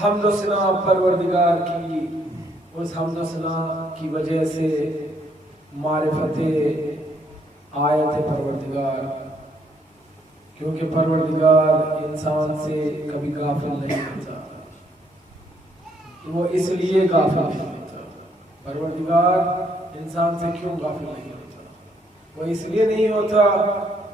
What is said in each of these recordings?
हम्द व सना परवरदिगार की, उस हम्द व सना की वजह से मारिफते आयत परवरदिगार, क्योंकि परवरदिगार इंसान से कभी गाफिल नहीं होता। वो इसलिए गाफिल नहीं होता। परवरदिगार इंसान से क्यों गाफिल नहीं होता? वो इसलिए नहीं होता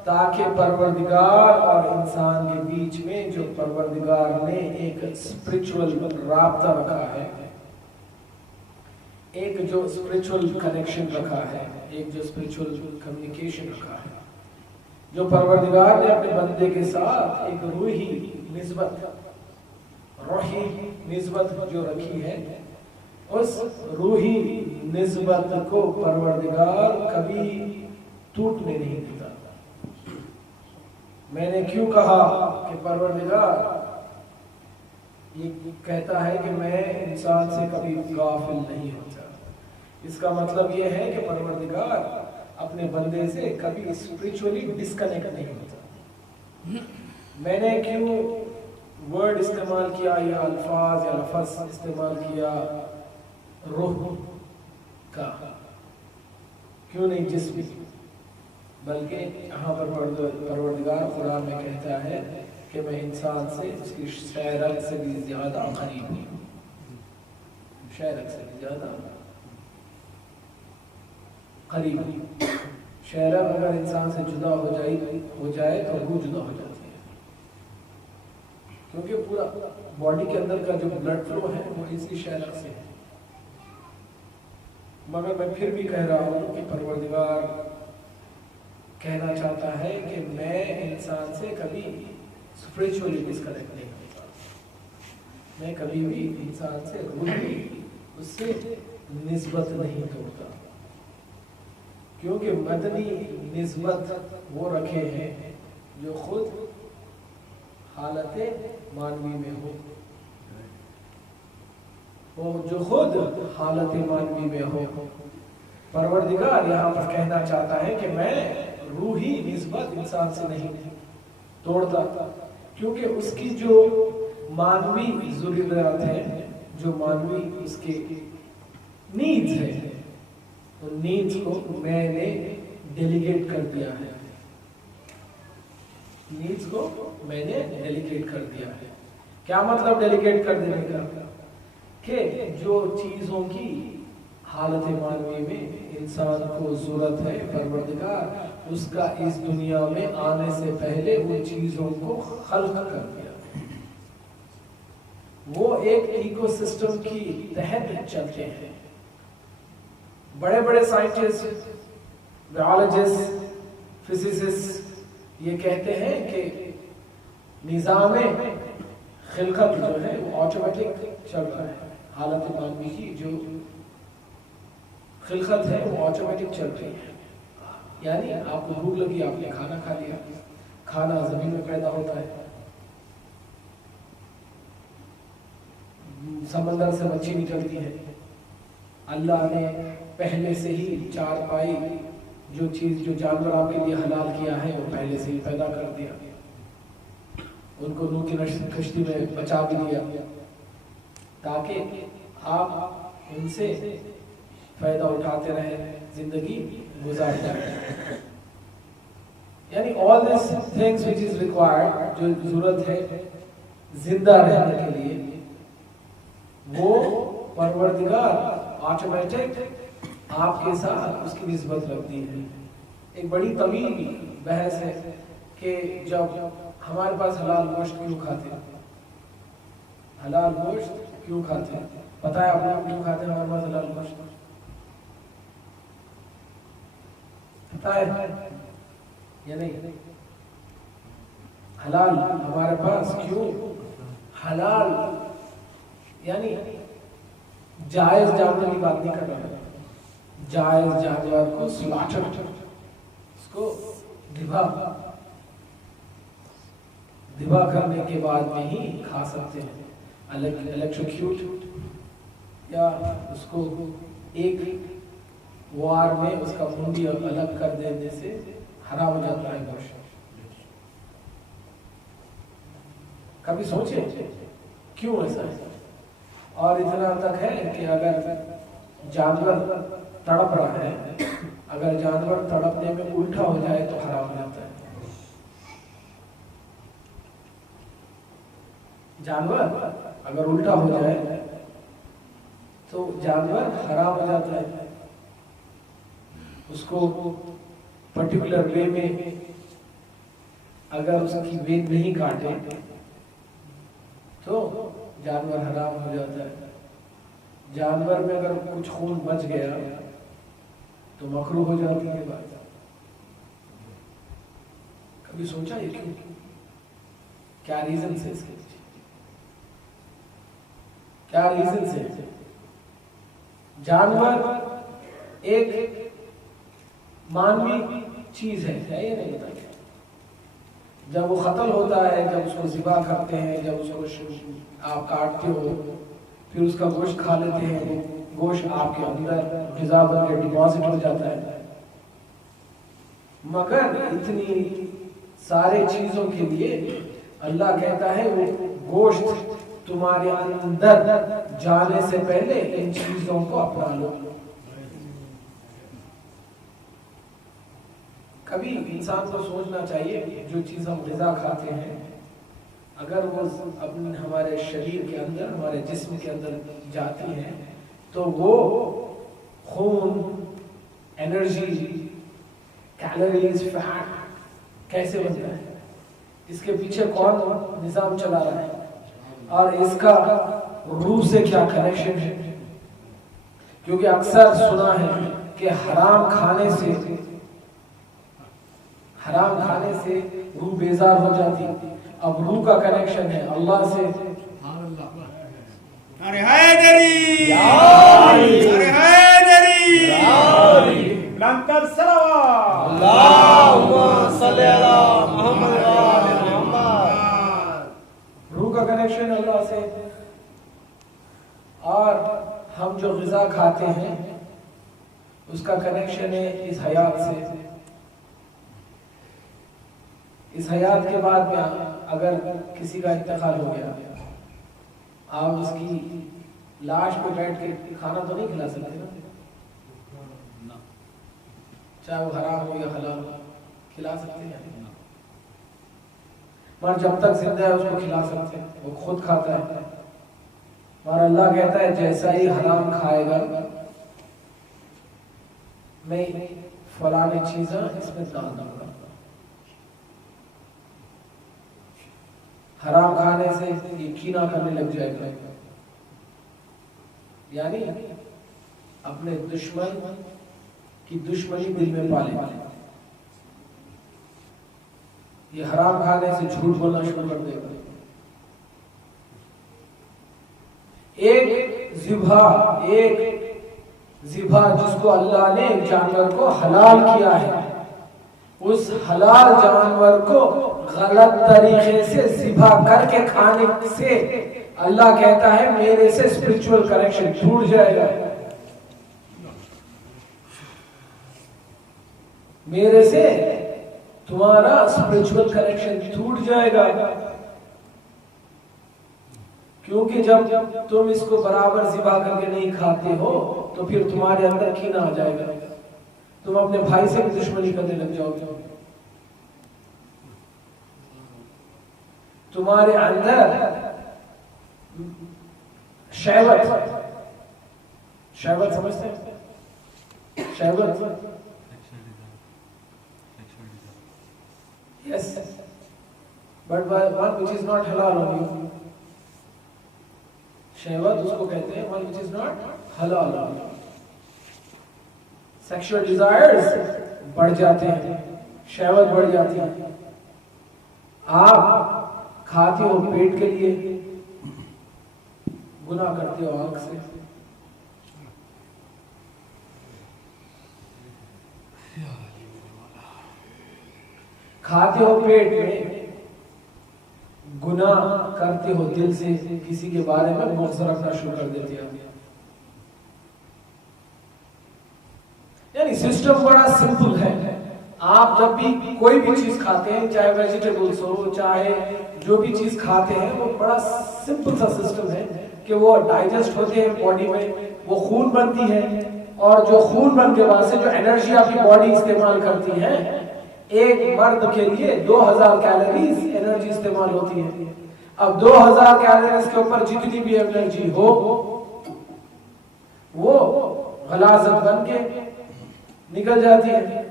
ताकि परवरदिगार और इंसान के बीच में जो परवरदिगार ने एक स्पिरिचुअल राब्ता रखा है, एक जो स्पिरिचुअल कनेक्शन रखा है, एक जो स्पिरिचुअल कम्युनिकेशन रखा है, जो परवरदिगार ने अपने बंदे के साथ एक रूही निस्बत जो रखी है, उस रूही निस्बत को परवरदिगार कभी टूटने नहीं देता। मैंने क्यों कहा कि परवरदिगार ये कहता है कि मैं इंसान से कभी गाफिल नहीं होता। इसका मतलब ये है कि परवरदिगार अपने बंदे से कभी स्पिरिचुअली डिस्कनेक्ट नहीं होता। मैंने क्यों वर्ड इस्तेमाल किया या अल्फाज या लफ्ज़ इस्तेमाल किया रूह का, क्यों नहीं जिस्म, बल्कि यहाँ पर परवरदिगार कुरान में कहता है कि मैं इंसान से उसकी शहरत से भी ज्यादा करीब हूँ, शहरत से भी ज्यादा करीब हूँ। शहरत अगर इंसान से जुदा हो जाए तो रूह जुदा हो जाती है, क्योंकि पूरा बॉडी के अंदर का जो ब्लड फ्लो है वो इसी शहरत से है। मगर मैं फिर भी कह रहा हूँ कि परवरदिगार कहना चाहता है कि मैं इंसान से कभी स्पिरिचुअली डिस्कनेक्ट नहीं होता। मैं कभी भी इंसान से रूही उससे निस्बत नहीं तोड़ता, क्योंकि मदनी निस्बत वो रखे हैं जो खुद हालत मानवी में हो, वो जो खुद हालत मानवी में हो। परवरदिगार यहाँ पर कहना चाहता है कि मैं रूही निस्बत इंसान से नहीं तोड़ता, क्योंकि उसकी जो मानवी ज़रूरियात है, जो मानवी उसके नीड्स है, तो नीड्स को मैंने डेलीगेट कर दिया है। नीड्स को मैंने डेलीगेट कर दिया है। क्या मतलब डेलीगेट कर देने का? कि जो चीज़ों की हालत मानवी में इंसान को जरूरत है, परवरदिगार उसका इस दुनिया में आने से पहले उन चीज़ों को खल्क कर दिया। वो एक इकोसिस्टम की तहत चलते हैं। बड़े बड़े साइंटिस्ट, बायोलॉजिस्ट, फिजिसिस्ट ये कहते हैं कि निज़ाम खिलकत जो है वो ऑटोमेटिक चल रहा है। हालत मानवी की जो खिलकत है वो ऑटोमेटिक चल रही है। यानी आपको भूख लगी, आपने खाना खा लिया, खाना जमीन में पैदा होता है, समंदर से मच्छी निकलती है, अल्लाह ने पहले से ही चार पाई जो चीज जो जानवर आपके लिए हलाल किया है वो पहले से ही पैदा कर दिया, उनको नूह की कश्ती में बचा भी दिया ताकि आप उनसे फायदा उठाते रहे, जिंदगी गुजार जाए। यानी all this things which is required, जो जरूरत है जिंदा रहने के लिए, वो परवरदिगार ऑटोमेटिक आपके साथ उसकी निस्बत रखती है। एक बड़ी तवील बहस है कि जब हमारे पास हलाल गोश्त क्यों खाते हैं, हलाल गोश्त क्यों खाते हैं? पता है आप लोग क्यों खाते हैं हमारे पास हलाल गोश्त? पता है या नहीं? हलाल हमारे पास क्यों, हलाल यानी जायज जानवर की बात नहीं कर रहा है, जायज जानवर को स्लॉटर, उसको धिबा करने के बाद में ही खा सकते हैं। इलेक्ट्रोक्यूट या उसको एक वार में उसका मुंडी अलग कर देने से हरा हो जाता है गोश्त। कभी सोचे क्यों ऐसा है? और इतना तक है कि अगर जानवर तड़प रहा है, अगर जानवर तड़पने में उल्टा हो जाए तो हरा हो जाता है। जानवर अगर उल्टा हो जाए तो जानवर हराम हो जाता है। उसको पर्टिकुलर वे में अगर उसकी वेद नहीं काटे तो जानवर हराम हो जाता है। जानवर में अगर कुछ खून बच गया तो मकरूह हो जाती है बात। कभी सोचा ये क्यों? क्या रीजन है इसके पीछे? क्या रीजन है? जानवर एक मानवीय चीज है ये नहीं बताया? जब वो कत्ल होता है, जब उसको ज़िबा करते हैं, जब उसको आप काटते हो, फिर उसका गोश्त खा लेते हैं, वो गोश्त आपके अंदर ग़िज़ा बन के डिपॉजिट हो जाता है। मगर इतनी सारे चीजों के लिए अल्लाह कहता है वो गोश्त तुम्हारे अंदर जाने से पहले इन चीजों को अपना लो। कभी इंसान को सोचना चाहिए जो चीज हम ग़िज़ा खाते हैं, अगर वो अपने हमारे शरीर के अंदर, हमारे जिस्म के अंदर जाती है, तो वो खून, एनर्जी, कैलोरीज, फैट कैसे बनता है? इसके पीछे कौन निजाम चला रहा है और इसका रूह से क्या कनेक्शन है? क्योंकि अक्सर सुना है कि हराम खाने से रूह बेजार हो जाती। अब रूह का कनेक्शन है अल्लाह से। अरे हैदरी, अरे हैदरी, लंकर सलावत, अल्लाहुम्मा सल्ली अला मुहम्मद व आले मुहम्मद। रूह का कनेक्शन अल्लाह से। और हम जो ग़िज़ा खाते हैं उसका कनेक्शन है इस हयात से। इस हयात के बाद में अगर किसी का इंतकाल हो गया, आप उसकी लाश पे बैठ के खाना तो नहीं खिला सकते ना, चाहे वो हराम हो या हलाल हो, खिला सकते हैं? पर जब तक जिंदा है उसको खिला सकते हैं, वो खुद खाता है। और अल्लाह कहता है जैसा ही हराम खाएगा, मैं फलाने चीज़ें इसमें डाल दूंगा। हराम खाने से ये कीना करने लग जाएगा, यानी अपने दुश्मन की दुश्मनी दिल में पाले। ये हराम खाने से झूठ बोलना शुरू कर देगा। एक ज़िबा जिसको अल्लाह ने जानवर को हलाल किया है, उस हलाल जानवर को गलत तरीके से ज़िबा करके खाने से अल्लाह कहता है मेरे से स्पिरिचुअल कनेक्शन टूट जाएगा, मेरे से तुम्हारा स्पिरिचुअल कनेक्शन टूट जाएगा। क्योंकि जब तुम इसको बराबर ज़िबा करके नहीं खाते हो तो फिर तुम्हारे अंदर कीना आ जाएगा, तुम अपने भाई से भी दुश्मनी करने लग जाओगे, तुम्हारे अंदर शहवत समझते हैं? शहवत, yes, but one which is not halal on you. शहवत उसको कहते हैं one which is not halal on you. Sexual desires बढ़ जाते हैं, शहवत बढ़ जाती है। आप खाते हो पेट के लिए, गुनाह करते हो आंख से। खाते हो पेट में, गुनाह करते हो दिल से, किसी के बारे में बुग़्ज़ रखना शुरू कर देते हो। यानी सिस्टम बड़ा सिंपल है। आप जब भी कोई भी चीज खाते हैं, चाहे वेजिटेबल्स हो, चाहे जो भी चीज खाते हैं, वो बड़ा सिंपल सा सिस्टम है कि वो डाइजेस्ट होते हैं बॉडी में, वो खून बनती है, और जो खून बन के बाद से जो एनर्जी आपकी बॉडी इस्तेमाल करती है, एक मर्द के लिए 2000 कैलोरीज एनर्जी इस्तेमाल होती है। अब 2000 कैलोरीज के ऊपर जितनी भी एनर्जी हो वो गलाज़त बन के निकल जाती है।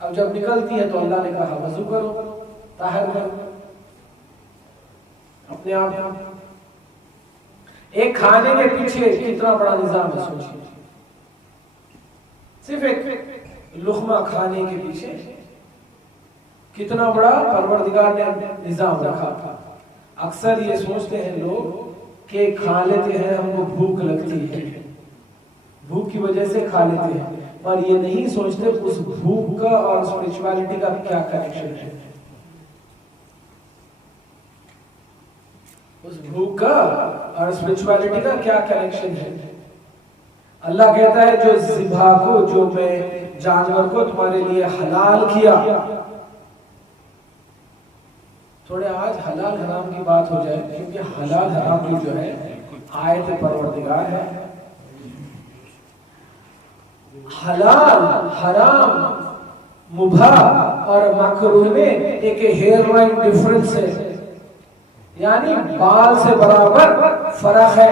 अब जब निकलती है तो अल्लाह ने कहा वजू करो, ताहर करो अपने आप। एक खाने के पीछे कितना बड़ा निजाम है सोचिए। सिर्फ एक लुक़मा खाने के पीछे कितना बड़ा परवरदिगार ने निजाम रखा था। अक्सर ये सोचते हैं लोग कि खा लेते हैं, हमको भूख लगती है, भूख की वजह से खा लेते हैं, पर ये नहीं सोचते उस भूख का और स्पिरिचुअलिटी का क्या कनेक्शन है। उस भूख का और स्पिरिचुअलिटी का क्या कनेक्शन है। अल्लाह कहता है जो ज़िबा को, जो मैं जानवर को तुम्हारे लिए हलाल किया। थोड़े आज हलाल हराम की बात हो जाए, क्योंकि हलाल हराम की जो है आयत परवरदिगार है। हलाल हराम मुबाह और मकरूह में एक हेयर लाइन डिफरेंस है, यानी बाल से बराबर फर्क है।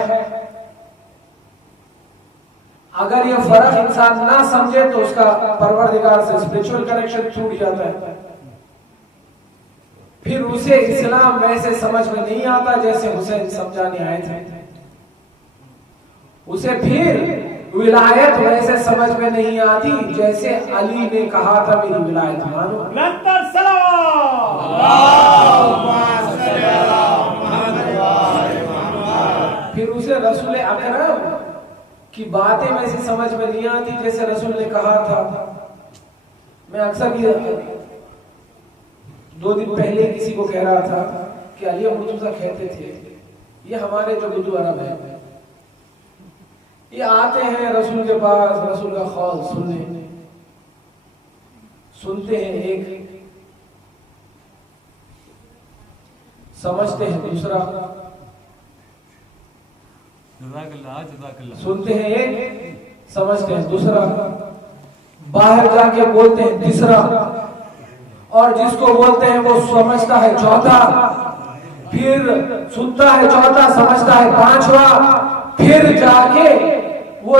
अगर ये फर्क इंसान ना समझे तो उसका परवरदिगार से स्पिरिचुअल कनेक्शन छूट जाता है। फिर उसे इस्लाम वैसे समझ में नहीं आता जैसे हुसैन समझाने आए थे, उसे फिर विलायत वैसे समझ में नहीं आती जैसे अली ने कहा था मेरी विलायत मानो। फिर उसे रसूल अकरम की बातें वैसे समझ में नहीं आती जैसे रसूल ने कहा था। मैं अक्सर ये 2 दिन पहले किसी को कह रहा था कि अली मुर्तजा कहते थे, ये हमारे जो उर्दू अरब है, ये आते हैं रसूल के पास, रसूल का खौल सुनते हैं, एक समझते हैं, दूसरा सुनते हैं, एक समझते हैं, दूसरा बाहर जाके बोलते हैं, तीसरा, और जिसको बोलते हैं वो समझता है, चौथा, फिर सुनता है, चौथा समझता है, पांचवा, फिर जाके वो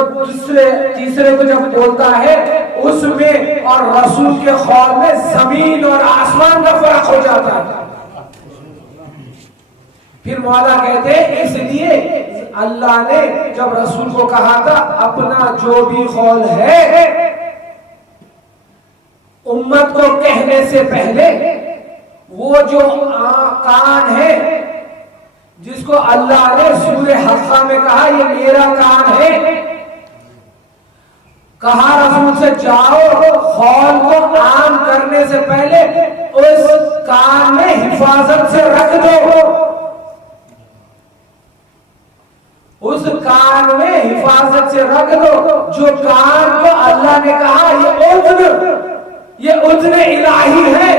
तीसरे को जब बोलता है उसमें और रसूल के खौल में जमीन और आसमान का फर्क हो जाता है। फिर मौला कहते हैं इसलिए अल्लाह ने जब रसूल को कहा था अपना जो भी खौल है उम्मत को कहने से पहले, वो जो कान है जिसको अल्लाह ने सूरे हक़्क़ा में कहा ये मेरा कान है, कहा रसूल से जाओ खौल को आम करने से पहले उस कान में हिफाजत से रख दो, उस कान में हिफाजत से रख दो। जो कान को अल्लाह ने कहा ये उज़्न इलाही है,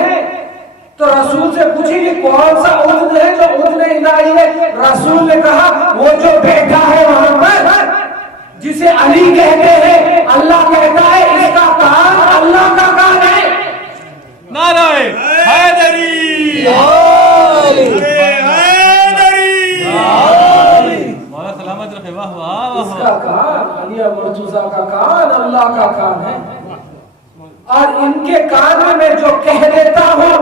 तो रसूल से पूछिए कौन सा उज़्न है जो उज़्न इलाही है। रसूल ने कहा वो जो बैठा है वहां पर जिसे अली कहते हैं, अल्लाह कहता है इसका कान अल्लाह का कान है। नाराए हैदरी, मौला सलामत रखे। वाह वाह, इसका कान अली मुर्तजा का कान अल्लाह का कान है, और इनके कान में मैं जो कह देता हूं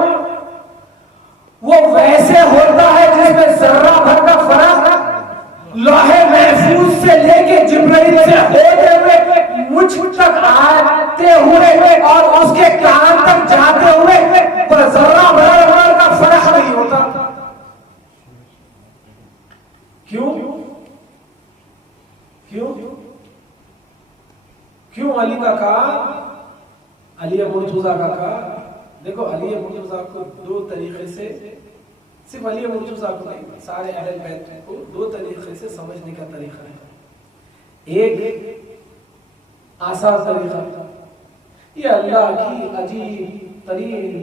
वो वैसे होता है जिसमें जर्रा भर का फर्क लोहे महफूज से लेके जिब्राइल से होते हुए मुझ तक आते हुए और उसके कान तक जाते हुए पर जर्रा भर का फर्क नहीं होता। क्यों क्यों क्यों अली का कान, अली मुर्तजा का कान। देखो अली मुर्तजा को 2 तरीके से, सिर्फ अली मुर्तजा को नहीं सारे अहले बैत को 2 तरीके से समझने का तरीका है। एक आसान तरीका, ये अल्लाह की अजीब तरीन,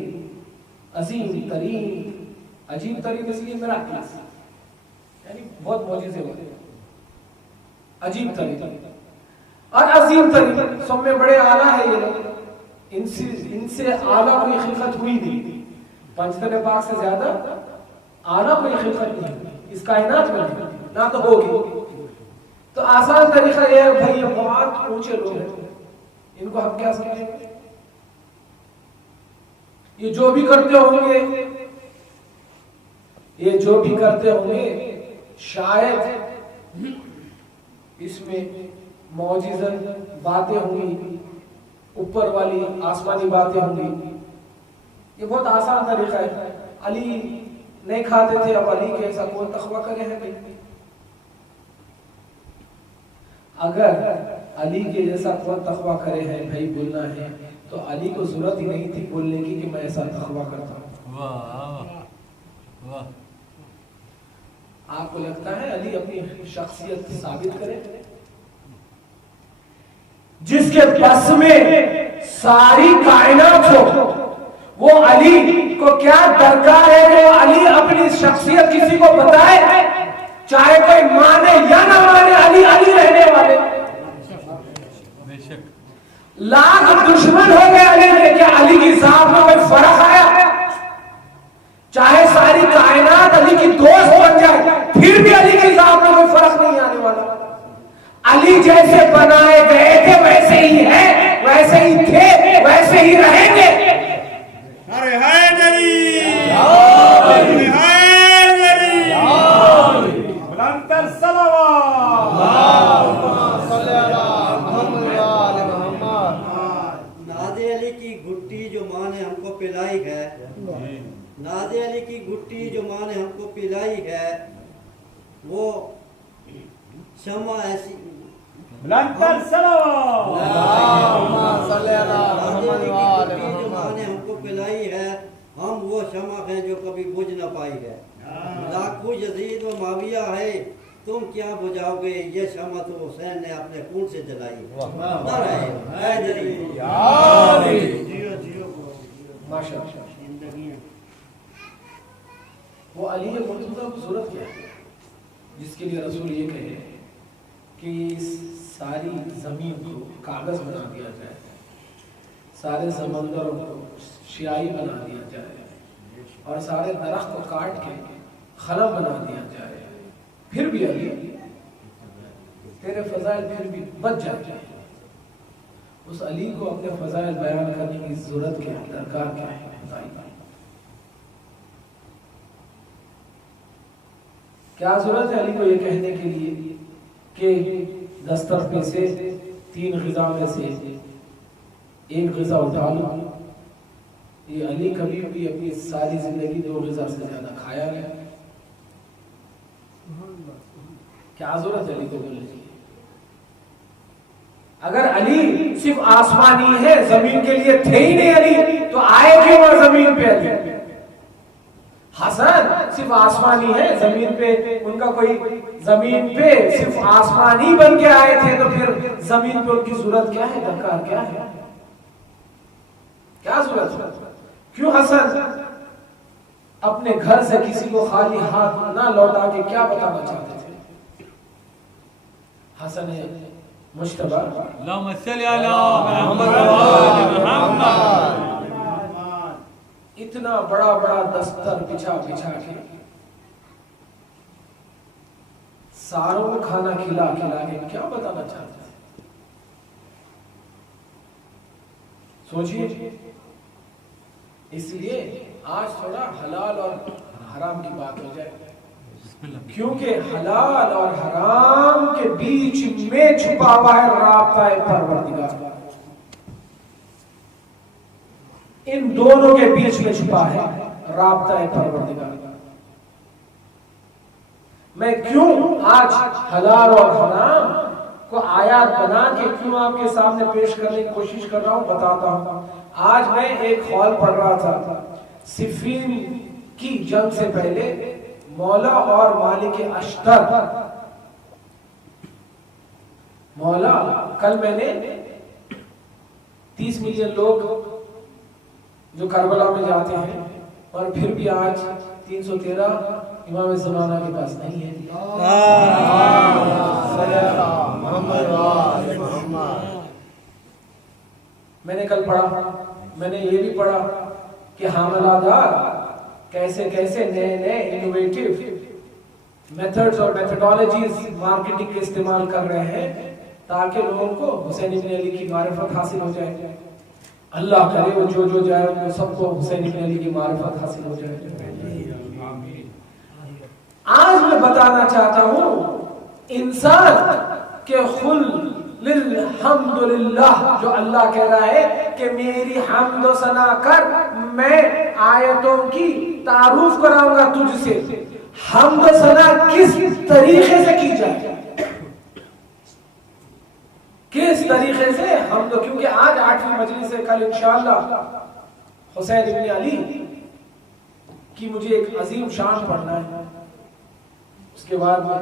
अजीम तरीन, अजीब तरीन इसलिए मेरा यानी बहुत मौजूद है, अजीब तरीन और अजीम तरीन, सब में बड़े आला है ये लोग, इनसे आला कोई खिलकत हुई नहीं, पंचतन पाक से ज्यादा आला कोई खिलकत नहीं इस कायनात में, ना तो होगी। तो आसान तरीका यह है भाई, ये बहुत ऊंचे लोग हैं, इनको हम क्या समझेंगे, ये जो भी करते होंगे, ये जो भी करते होंगे शायद इसमें मौजिज़न बातें होंगी, ऊपर वाली आसमानी बातें होंगी, ये बहुत आसान तरीका है। अली नहीं खाते थे, अब अली के ऐसा कौन तखवा करे है भाई? अगर अली के जैसा कौन तखवा करे है भाई बोलना है, तो अली को जरूरत ही नहीं थी बोलने की कि मैं ऐसा तखवा करता हूँ। वाह वाह। आपको लगता है अली अपनी शख्सियत साबित करे? जिसके बस में सारी कायनात हो, वो अली को क्या दरकार है कि अली अपनी शख्सियत किसी को बताए? चाहे कोई माने या ना माने, अली अली रहने वाले। बेशक। लाख दुश्मन हो गए अली के, क्या अली की जात में कोई फर्क आया? चाहे सारी कायनात अली की दोस्त बन जाए, फिर भी अली की जात में कोई फर्क नहीं आने वाला। अली जैसे बनाए गए थे वैसे ही है, वैसे ही थे, वैसे ही रहेंगे। अरे हैदरी, अरे हैदरी, बुलंद नाज़े अली की गुट्टी जो माँ ने हमको पिलाई है, नाज़े अली की गुट्टी जो माँ ने हमको पिलाई है, वो शम्मा ऐसी जो माँ ने हमको पिलाई है, हम वो शम्मा है जो कभी बुझ न पाई है। लाखों यजीद व माविया है, तुम क्या बुझाओगे ये शम्मा तो हुसैन ने अपने खून से जलाई। वो अली मौजूदा की जरूरत क्या है जिसके लिए रसूल ये कहे कि सारी जमीन को कागज बना दिया जाए, सारे समंदर को स्याही बना दिया जाए और सारे दरख्त को काट के खलम बना दिया जाए, फिर भी अली तेरे फजाइल फिर भी बच जाए। उस अली को अपने फजाइल बयान करने की जरूरत क्या है, दरकार क्या है? बताइए क्या जरूरत है अली को ये कहने के लिए कि 10 तरफ में से 3 ग़िज़ा में से एक ग़िज़ा उठा लो? ये अली कभी भी अपनी सारी जिंदगी 2 ग़िज़ा से ज्यादा खाया नहीं। क्या जरूरत है अली को बोलने की? अगर अली सिर्फ आसमानी है, जमीन के लिए थे ही नहीं अली, तो आए क्यों वहां जमीन पे अली? हसन सिर्फ आसमानी है, जमीन पे उनका कोई जमीन पे सिर्फ आसमानी बन के आए थे, तो फिर जमीन पे उनकी जरूरत क्या है, दरकार क्या है? क्या जरूरत है? क्यों हसन अपने घर से किसी को खाली हाथ ना लौटा के क्या बताना चाहते थे? हसन है मुश्तबा, अल्लाहुम्मा सल्ली अला मुहम्मद। इतना बड़ा बड़ा दस्तर बिछा बिछा के सारों को खाना खिला खिला के क्या बताना चाहते हैं? सोचिए। इसलिए आज थोड़ा हलाल और हराम की बात हो जाए, क्योंकि हलाल और हराम के बीच में छुपा हुआ है राब्ता परवरदिगार। इन दोनों के बीच में छुपा है राब्ता परवरदिगार। मैं क्यों आज हलाल और हराम को आयात बना के क्यों आपके सामने पेश करने की कोशिश कर रहा हूं, बताता हूं। आज मैं एक हॉल पढ़ रहा था, सिफीन की जंग से पहले मौला और मालिक अश्तर। मौला, कल मैंने 30 मिलियन लोग जो करबला में जाते हैं और फिर भी आज 313 इमाम ज़माना के पास नहीं है। मैंने कल पढ़ा, मैंने ये भी पढ़ा कि हमलादार कैसे कैसे नए नए इनोवेटिव मेथड्स और मेथोडोलॉजीज मार्केटिंग के इस्तेमाल कर रहे हैं ताकि लोगों को हुसैन इब्न अली की मारिफत हासिल हो जाए। अल्लाह करे वो जो जो जाए उनको सबको हुसैन इब्न अली की मारिफत हासिल हो जाए। आज मैं बताना चाहता हूं इंसान के खुल हम्दुलिल्लाह, जो अल्लाह कह रहा है कि मेरी हम्द व सना कर, मैं आयतों की तारुफ कराऊंगा तुझसे, हमद सना किस तरीके से की जाए, किस तरीके से हम तो, क्योंकि आज 8वीं मजलिस है, कल इंशाअल्लाह हुसैन इब्न अली की मुझे एक अजीम शान पढ़ना है, उसके बाद में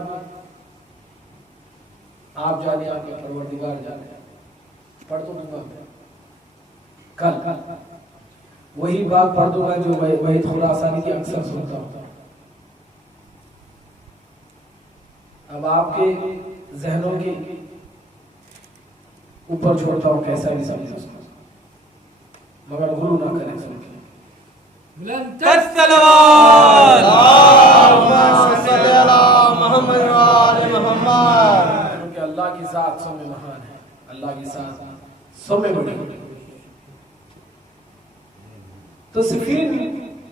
आप जाने, आपके परवरदिगार जाने, पढ़ तो दूंगा कल वही बात पढ़ दूंगा जो वही खुरासानी की अक्सर सुनता हूं। अब आपके जहनों के ऊपर छोड़ता हूं, कैसा भी समझे उसको, मगर गुरु ना करें सुन के। क्योंकि अल्लाह की जात सब में महान है, अल्लाह की जात सब में बड़ी। तो सिफीन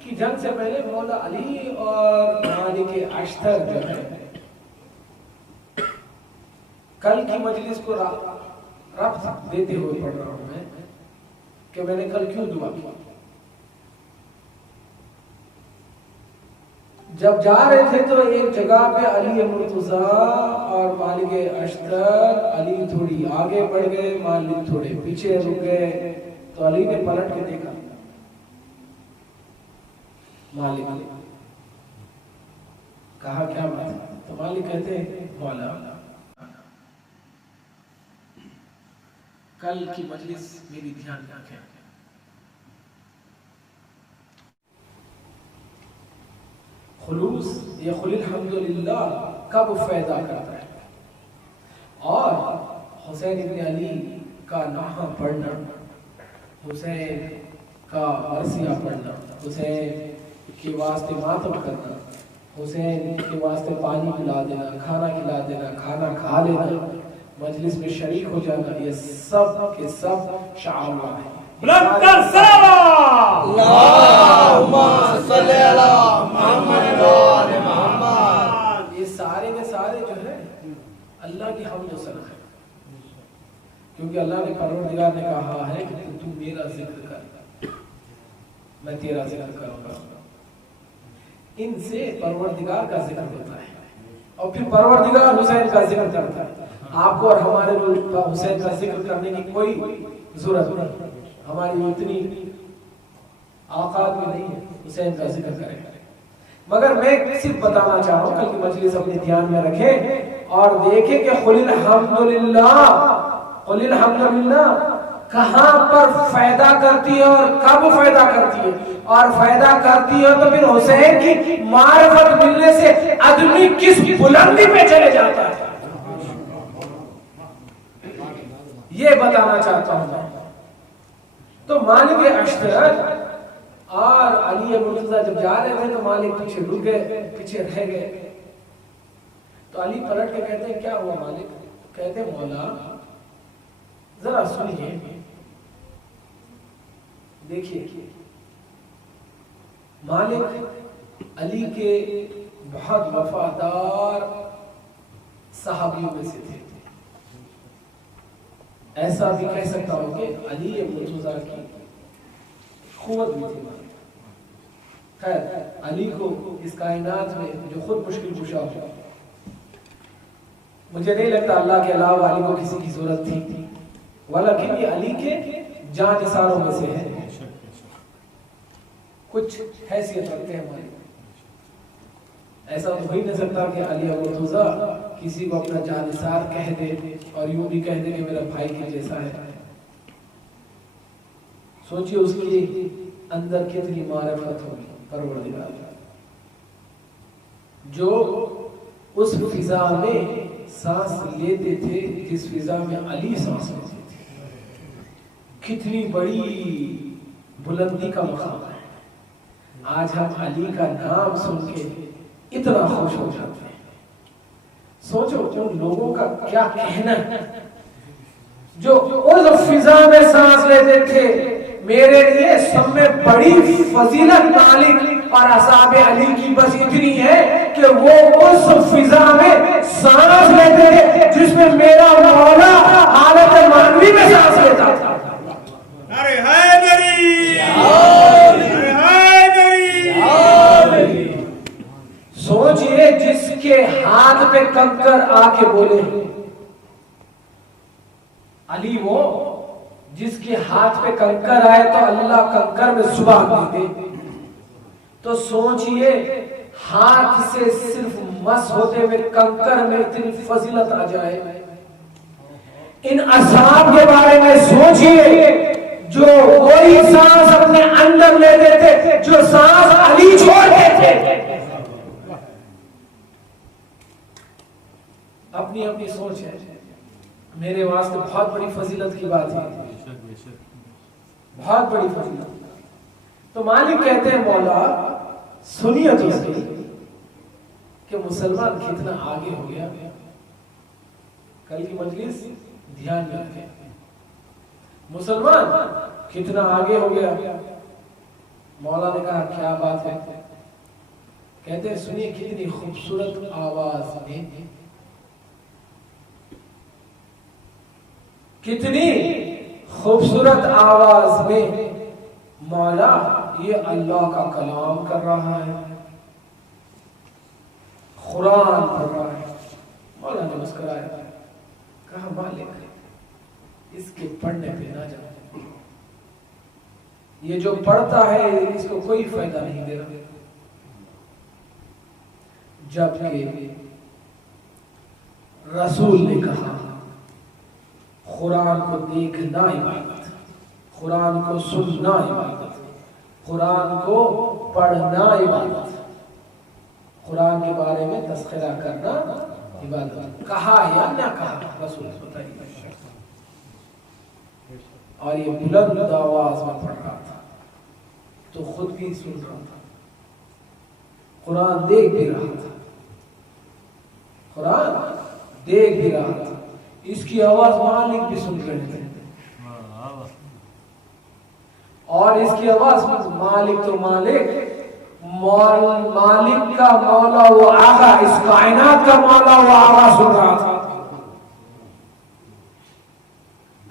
की जंग से पहले मौला अली और मालिक अश्तर जो है, कल की मजलिस को रब्त देते हुए पढ़ रहा हूं मैं कि मैंने कल क्यों दुआ की। जब जा रहे थे तो एक जगह पे अली मुर्तजा और मालिक अश्तर, अली थोड़ी आगे बढ़ गए, मालिक थोड़े पीछे रुक गए, तो अली ने पलट के देखा, मालिक कहा क्या बात है, तो मालिक कहते हैं मौला कल की मजलिस मेरी ध्यान में रखें, खुलूस ये खुलिल हम्दुलिल्लाह कब फायदा करता है, और हुसैन इब्न अली का नाहा पढ़ना, हुसैन का मरसिया पढ़ना, हुसैन के वास्ते मातम करना, हुसैन के वास्ते पानी पिला देना, खाना खिला देना, खाना खा लेना, मजलिस में शरीक हो जाना, ये सब के सब शाअरा है। ये सारे के सारे जो है अल्लाह की हमद व सना है, क्योंकि अल्लाह ने परवरदिगार ने कहा है कि तू मेरा जिक्र कर, मैं तेरा जिक्र करूंगा। इनसे परवरदिगार का जिक्र होता है, और फिर परवरदिगार हुसैन का जिक्र करता है। आपको और हमारे हुसैन का जिक्र करने की कोई जरूरत नहीं, हमारी उतनी औकात में नहीं है हुसैन का जिक्र करें। मगर मैं सिर्फ बताना चाह रहा हूं, कल की मजलिस अपने ध्यान में रखें और देखें कि खुलिल हम्दुलिल्लाह कहां पर फायदा करती है और कब फायदा करती है, और फायदा करती है तो फिर हुसैन की मारिफत मिलने से आदमी किस बुलंदी पे चले जाता है, ये बताना चाहता हूं मैं। तो मालिक अश्तर और अली मुर्तजा जब जा रहे थे तो मालिक पीछे रुक गए, पीछे रह गए, तो अली पलट के कहते हैं क्या हुआ मालिक, कहते हैं मौला जरा सुनिए, देखिए मालिक अली के बहुत वफादार सहाबियों में से थे, ऐसा भी कह सकता हूं कि अली मुर्तजा की खुवत भी थी। खैर अली को इस कायनात में जो खुद मुश्किल कुशा हो, मुझे नहीं लगता अल्लाह के अलावा अली को किसी की जरूरत थी, वलाकिन ये अली के जानिसारों में से है, कुछ हैसियत रखते हैं हमारी। ऐसा तो हो ही नहीं सकता कि अली मुर्तजा किसी को अपना जानिसार कह दे और यूं भी कह दे कि मेरा भाई के जैसा है। सोचिए उसके अंदर कितनी मारिफत होगी परवरदिगार, जो उस फिजा में सांस लेते थे जिस फिजा में अली सांस लेते थे। कितनी बड़ी बुलंदी का मकाम है। आज हम अली का नाम सुन के इतना खुश हो जाते हैं। सोचो उन लोगों का क्या कहना है जो उस फिजा में सांस लेते थे। मेरे लिए सब में बड़ी फजीलत मालिक और असहाबे अली की बस इतनी है कि वो उस फिजा में सांस लेते थे जिसमें मेरा मौला हालत मानवी में सांस लेता था। अरे हैदरी, अरे कंकर आके बोले, अली वो जिसके हाथ पे कंकर आए तो अल्लाह कंकर में सुभान दे। तो सोचिए, हाथ से सिर्फ मस होते हुए कंकर में इतनी फजीलत आ जाए। इन असहाब के बारे में सोचिए, जो वही सांस अपने अंदर ले देते जो सांस अली छोड़ते थे। अपनी अपनी सोच है, मेरे वास्ते बहुत बड़ी फजीलत की बात है, बहुत बड़ी फजीलत। तो मालिक कहते हैं, मौला सुनिए तो सही कि मुसलमान कितना आगे हो गया। कल की मजलिस ध्यान में रखें, मुसलमान कितना आगे हो गया। मौला ने कहा क्या बात है? कहते हैं सुनिए, कितनी खूबसूरत आवाज में, कितनी खूबसूरत आवाज में मौला ये अल्लाह का कलाम कर रहा है, कुरान पढ़ रहा है। मौला ने मुस्कुराया, कहा मालिक इसके पढ़ने पे ना जाओ, ये जो पढ़ता है इसको कोई फायदा नहीं दे रहा। जबकि रसूल ने कहा कुरान को देखना इबादत, कुरान को सुनना इबादत, कुरान को पढ़ना इबादत, कुरान के बारे में तस्करा करना इबादत। कहा या ना कहा रसूल बताइए। और ये बुलंद आवाज में पढ़ रहा था, तो खुद भी सुन रहा था, कुरान देख भी रहा था, कुरान देख भी रहा था। इसकी आवाज मालिक भी सुन रहे थे, और इसकी आवाज मालिक तो मालिक, मालिक का मौला वो आगा, इस कायनात का मौला वो आगा सुन रहा था।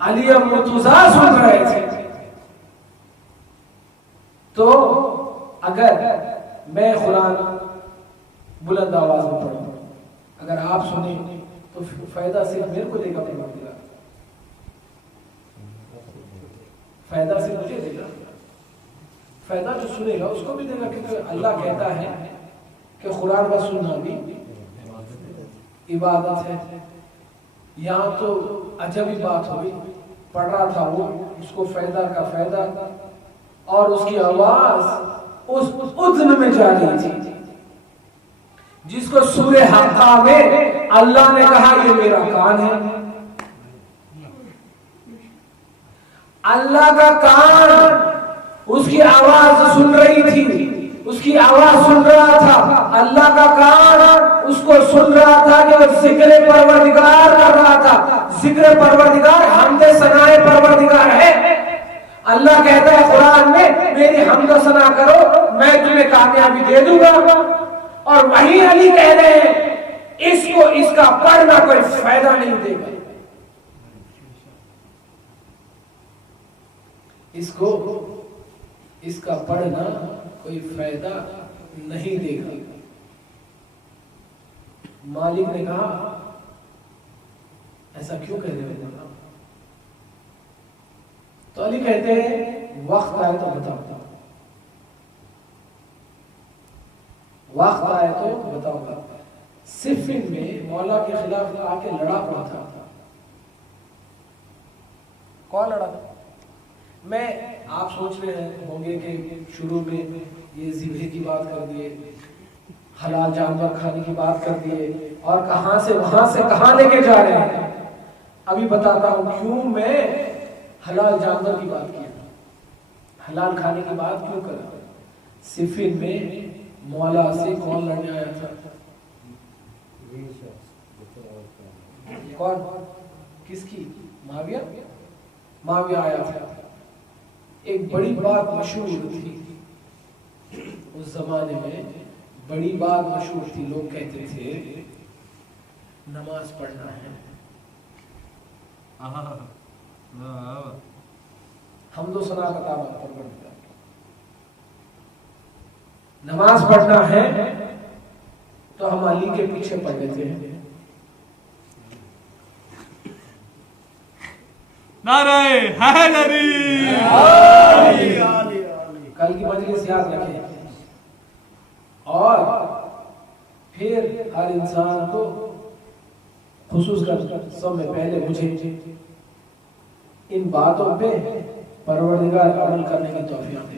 अली मुर्तजा सुन रहे थे। तो अगर मैं कुरान बुलंद आवाज में पढ़ूं, अगर आप सुने तो फायदा सिर्फ मेरे को देगा, परवरदिगार फायदा सिर्फ मुझे देगा, फायदा जो सुनेगा उसको भी देगा। क्योंकि अल्लाह कहता है कि कुरान का सुनना भी इबादत है। यहाँ तो अजब बात हुई, पढ़ रहा था वो, उसको फायदा का फायदा, और उसकी आवाज उस उज़्न में जा रही थी जिसको सूरे हक्का में अल्लाह ने कहा ये मेरा कान है। अल्लाह का कान उसकी आवाज सुन रही थी, उसकी आवाज सुन रहा था। अल्लाह का कान उसको सुन रहा था कि वो जिक्र परवरदिगार कर रहा था। जिक्र परवरदिगार हमदे सनाए परवरदिगार है। अल्लाह कहता है कुरान में, मेरी हमद सना करो, मैं तुम्हें कामयाबी दे दूंगा। और वही अली कह रहे हैं इसको इसका पढ़ना कोई फायदा नहीं देगा, इसको इसका पढ़ना कोई फायदा नहीं देगा। मालिक ने कहा ऐसा क्यों कह रहे हो? तो अली कहते हैं वक्त आए तो बताओ, वक्त आए तो बताऊंगा। सिफिन में मौला के खिलाफ आके लड़ा हुआ था। कौन लड़ा था? मैं, आप सोच रहे होंगे कि शुरू में ये ज़िबे की बात कर दिए, हलाल जानवर खाने की बात कर दिए, और कहां से वहां से कहां लेके जा रहे हैं। अभी बताता हूं क्यों मैं हलाल जानवर की बात किया, हलाल खाने की बात क्यों करा। सिफिन में मौला से कौन लड़ने आया था? कौन? किसकी? माविया। माविया आया था। एक बड़ी बात मशहूर थी उस जमाने में, बड़ी बात मशहूर थी। लोग कहते थे नमाज पढ़ना है, हम तो सना बता नमाज पढ़ना है तो हम अली के पीछे पढ़ लेते हैं। नारे हैदरी। कल की मजलिस याद रखें। और फिर हर इंसान को खुसूसन सब में पहले मुझे इन बातों पे परवरदिगार अमल करने की तौफीक दे,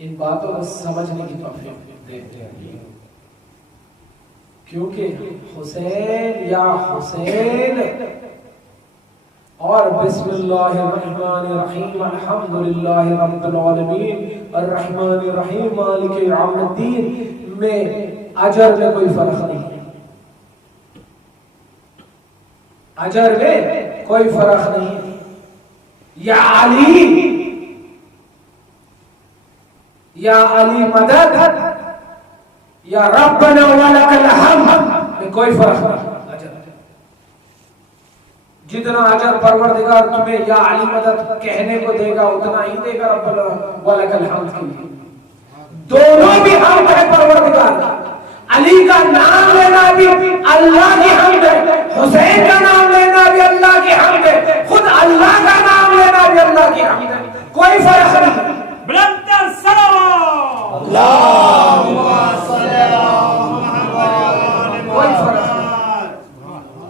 इन बातों को समझने की तौफीक दे, क्योंकि हुसैन या हुसैन और बिस्मिल्लाहिर्रहमानिर्रहीम अल्हम्दुलिल्लाहि रब्बिल आलमीन अर्रहमानिर रहीम मालिक यौमिद्दीन में अजर में कोई फर्क नहीं है, अजर में कोई फर्क नहीं है। या अली मदद या रब्बना वलकल हम्द में कोई फर्क नहीं। जितना अजर परवरदिगार तुम्हें या अली मदद कहने को देगा उतना ही देगा रब्बना वलकल हम्द के लिए। दोनों भी हम्द है परवरदिगार का। अली का नाम लेना भी अल्लाह की हम्द है, हुसैन का नाम लेना भी अल्लाह की हम्द है, खुद अल्लाह का नाम लेना भी अल्लाह की हम्द है। कोई फर्क नहीं। बुलंदर सलावत अल्लाहुम्मा सल्ली अला मुहम्मद। कोई फर्क नहीं।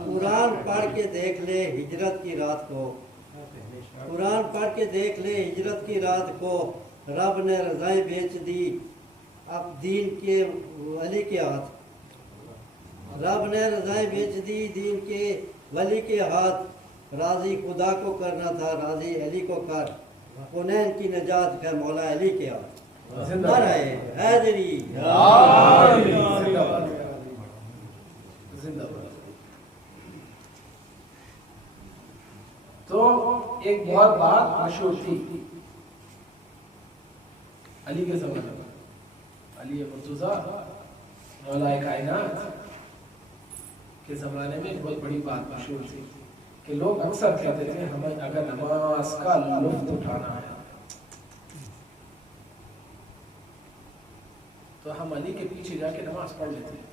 कुरान पढ़ के देख ले हिजरत की रात को, कुरान पढ़ के देख ले हिजरत की रात को रब ने रज़ाएं बेच दी अब दीन के वली के हाथ, रब ने रज़ाएं बेच दी दीन के वली के हाथ। राजी खुदा को करना था, राजी अली को कर, हुनैन की नजात है मौला अली के हाथ। नारे हैदरी। तो एक बहुत बात मशहूर थी अली के ज़माने में, अली मुर्तज़ा मौलाए कायनात के ज़माने में एक बहुत बड़ी बात मशहूर थी कि लोग अक्सर कहते थे हमें अगर नमाज का लुत्फ़ उठाना है तो हम अली के पीछे जाके नमाज पढ़ लेते हैं,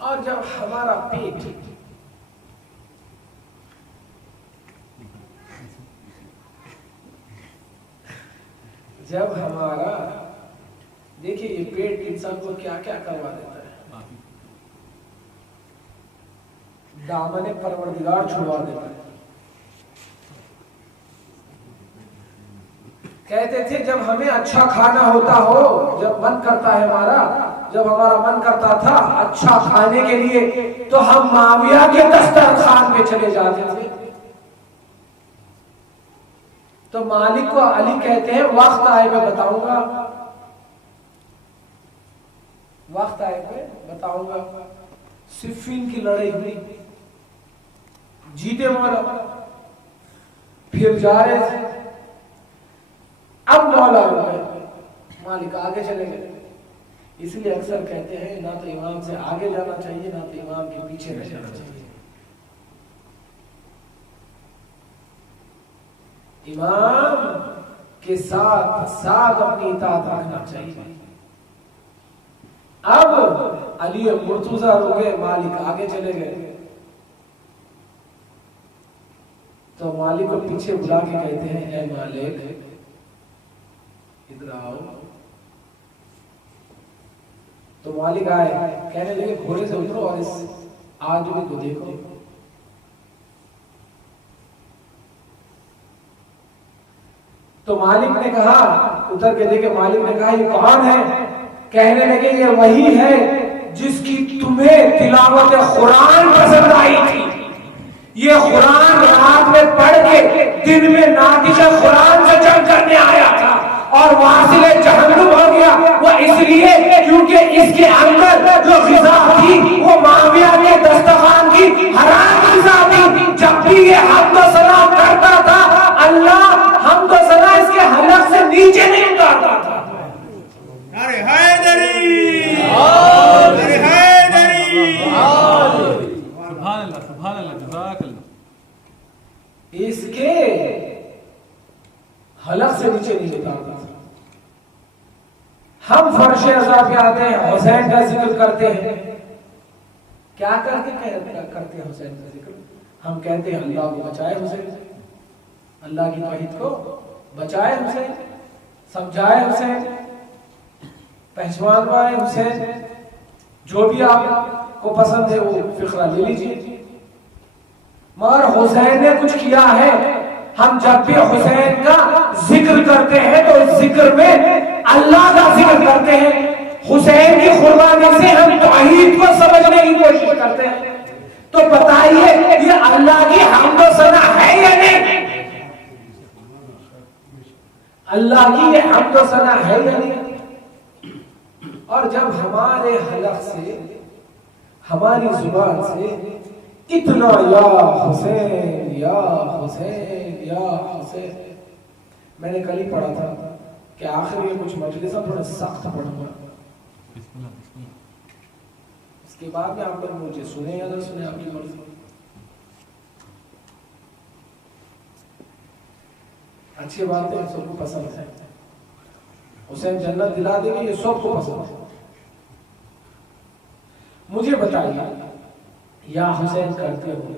और जब हमारा पेट जब हमारा देखिए ये पेट इंसान को क्या क्या करवा देता है, दामने परवरदिगार छुड़वा देता है। कहते थे जब हमें अच्छा खाना होता हो, जब मन करता है हमारा, जब हमारा मन करता था अच्छा खाने के लिए तो हम माविया के दस्तरखान पे चले जाते थे। तो मालिक को अली कहते हैं वक्त आए मैं बताऊंगा, वक्त आए मैं बताऊंगा। सिफ़ीन की लड़ाई हुई, जीते मौला, फिर जा रहे थे, अब मौला रुके, मालिक आगे चले गए। इसलिए अक्सर कहते हैं ना तो इमाम से आगे जाना चाहिए ना तो इमाम के पीछे रह जाना चाहिए। इमाम के साथ साथ अपनी इताअत रखना चाहिए। अब अली मुर्तज़ा रुके, मालिक आगे चले गए, तो मालिक को पीछे बुला के कहते हैं ए मालिक इधर आओ। तो मालिक आए, कहने लगे घोड़े से उतरो और इस आदमी को देखो। तो मालिक ने कहा, उतर के देखे, मालिक ने कहा ये कौन है? कहने लगे ये वही है जिसकी तुम्हें तिलावत कुरान पसंद आई थी। ये कुरान रात में पढ़ के दिन में नातिशा कुरान से जंग करने आया था और वासिले जहन्नुम हो गया। वो इसलिए क्योंकि इसके अंदर जो ग़िज़ा थी वो माविया के दस्तरखान की हराम ग़िज़ा थी। जब भी ये हम्द व सना करता था अल्लाह हम्द व सना इसके हलक से नीचे नहीं उतारता था। नारे हैदरी, नारे हैदरी। सुभान अल्लाह, सुभान अल्लाह, जज़ाकल्लाह। इसके हलक से नीचे नहीं उतारता था। हम फर्श अज़ा पे आते हैं, हुसैन का जिक्र करते हैं, क्या करके करते हैं हुसैन का जिक्र? हम कहते हैं अल्लाह को बचाए हुसैन, अल्लाह की तौहीद को बचाए हुसैन, समझाए हुसैन, पहचानवाए हुसैन। जो भी आपको पसंद है वो फिक्रा ले लीजिए, मगर हुसैन ने कुछ किया है। हम जब भी हुसैन का जिक्र करते हैं तो जिक्र में अल्लाह का जिक्र करते हैं। हुसैन की कुर्बानी से हम तौहीद को समझने की कोशिश करते हैं। तो बताइए ये अल्लाह की हम्द व सना है या नहीं? अल्लाह की ये हम्द व सना है या नहीं? और जब हमारे हलक से, हमारी जुबान से इतना या हुसैन या हुसैन या हुसैन, मैंने कल ही पढ़ा था कि आखिर में कुछ मजलिस थोड़ा सख्त पढ़ूंगा, इसके बाद में आप लोग मुझे सुने या ना सुने आपकी मर्जी। अच्छी बात है, सबको पसंद है, हुसैन जन्नत दिला देंगे, ये सबको पसंद है। मुझे बताइए या हुसैन करते हो,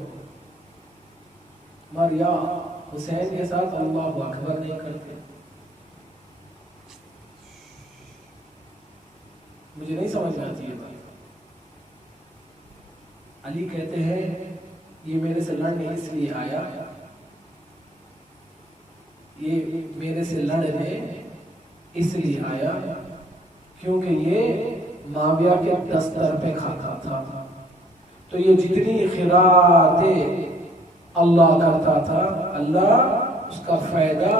मगर या हुसैन के साथ अल्लाहु अकबर नहीं करते। मुझे नहीं समझ में आती है बात। अली कहते हैं ये मेरे से लड़ने इसलिए आया, ये मेरे से लड़ने इसलिए आया क्योंकि ये माविया के दस्तर पे खाता था, तो ये जितनी खिरातें अल्लाह करता था, अल्लाह उसका फायदा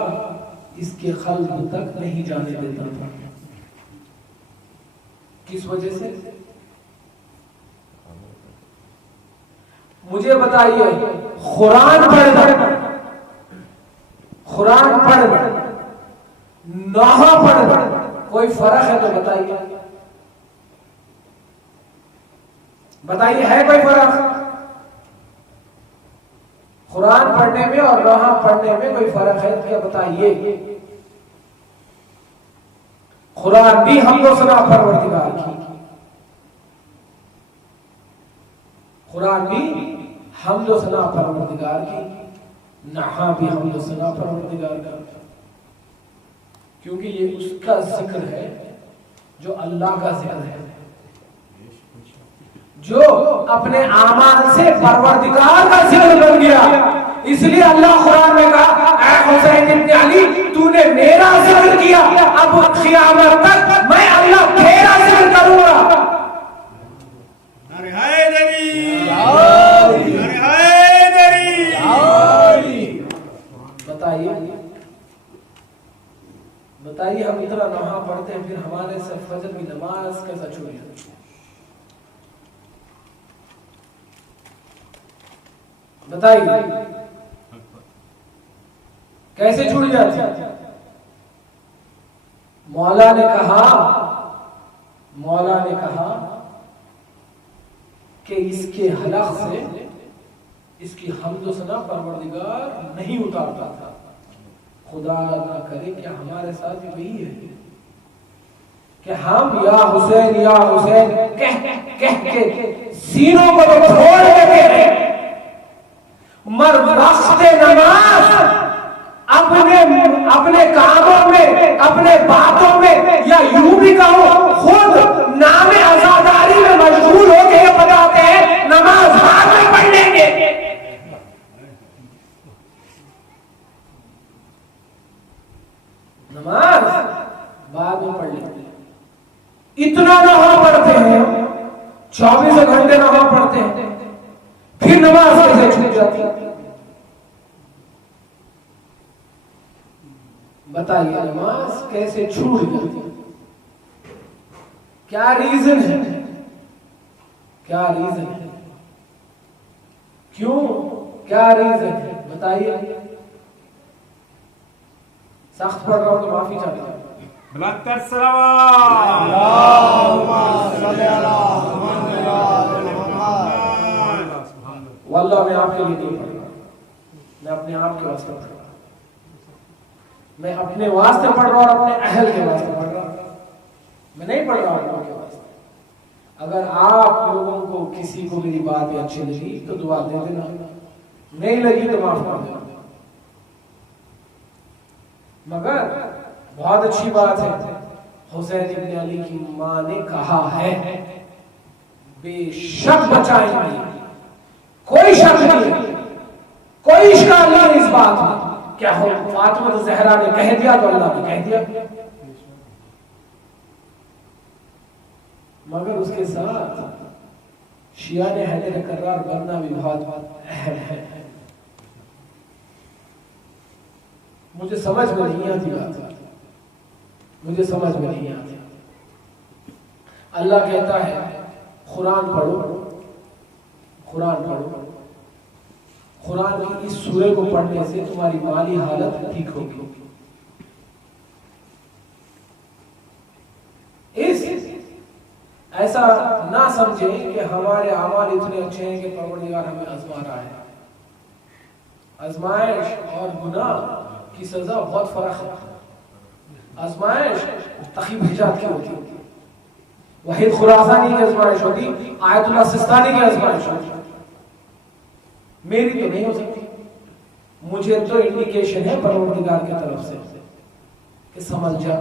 इसके कल्ब तक नहीं जाने देता था। किस वजह से? मुझे बताइए, कुरान पढ़ना, कुरान पढ़ना, नहा पढ़ना, कोई फर्क है तो बताइए, बताइए है कोई फर्क? कुरान पढ़ने में और नहा पढ़ने में कोई फर्क है क्या? बताइए। कुरान भी हमको सुना परवरदिगार की, कुरान भी हमको सुना परवरदिगार की, नहा भी हमको सुना परवरदिगार का, क्योंकि ये उसका जिक्र है जो अल्लाह का जिक्र है, जो अपने आमान से परवरदिगार का जिक्र बन गया। इसलिए अल्लाह कुरान में कहा, ऐ हुसैन इब्न अली, तूने मेरा जिक्र किया, अब क़यामत तक मैं अल्लाह तेरा जिक्र करूंगा। अरे हैदरी, अरे हैदरी। बताइए, बताइए, हम इतना नहा पढ़ते हैं, फिर हमारे से फजर की नमाज कैसा छूट जाती है? बताइए कैसे छूट जाती है? मौला ने कहा कि इसके हलक से इसकी हम्द सना परवरदिगार नहीं उतारता था। खुदा ना करे क्या हमारे साथ भी वही है कि हम या हुसैन कह के सीनों को तो फोड़ देते हैं, मर वक्त नमाज अपने कामों में, अपने बातों में, या यूं भी कहो खुद नाम आजादारी में मशगूल होकर ये बताते हैं नमाज बाद में पढ़ लेंगे। नमाज बाद में पढ़ लेंगे। इतना नहा पढ़ते हैं, 24 घंटे नहा पढ़ते हैं, फिर नमाज कैसे छूट जाती है? बताइए, नमाज कैसे छूट जाती? क्या रीजन है? क्या रीजन है? क्यों? क्या रीजन है? बताइए। सख्त पढ़ रहा हूं तो माफी चाहता हूं। बुलंद सलावत, अल्लाहुम्मा सल्ली अला वल्लाह मैं आपके लिए नहीं पढ़ रहा, मैं अपने आप के वास्ते पढ़ रहा, मैं अपने वास्ते पढ़ रहा और अपने अहल के वास्ते पढ़ रहा, मैं नहीं पढ़ रहा लोगों के वास्ते। अगर आप लोगों को किसी को मेरी बात अच्छी लगी तो दुआ दे देना, नहीं लगी तो माफ कर दो। मगर बहुत अच्छी बात है, हुसैन इब्न अली की मां ने कहा है बेशक बचाएंगे, कोई शक नहीं, कोई इश्काल नहीं इस बात में। क्या हो फातिमा ज़हरा ने कह दिया तो अल्लाह ने कह दिया। मगर उसके साथ शिया ने हैदर करार बनना भी बहुत अहम है। मुझे समझ में नहीं आती बात, मुझे समझ में नहीं आती। अल्लाह कहता है कुरान पढ़ो, कुरान पढ़ो, कुरान की इस सूरे को पढ़ने से तुम्हारी माली हालत ठीक होगी। ऐसा ना समझें कि हमारे अमाल इतने अच्छे हैं कि परवरदिगार हमें आजमा रहा है। आजमाइश और गुनाह की सजा बहुत फर्क है। आजमाइश तकीब हिजात की होती है, वहीद खुरासानी की आजमाइश होती, आयतुल्लाह सिस्तानी की आजमाइश होती। मेरी तो नहीं हो सकती। मुझे तो इंडिकेशन है परवरदिगार की तरफ से कि समझ जा,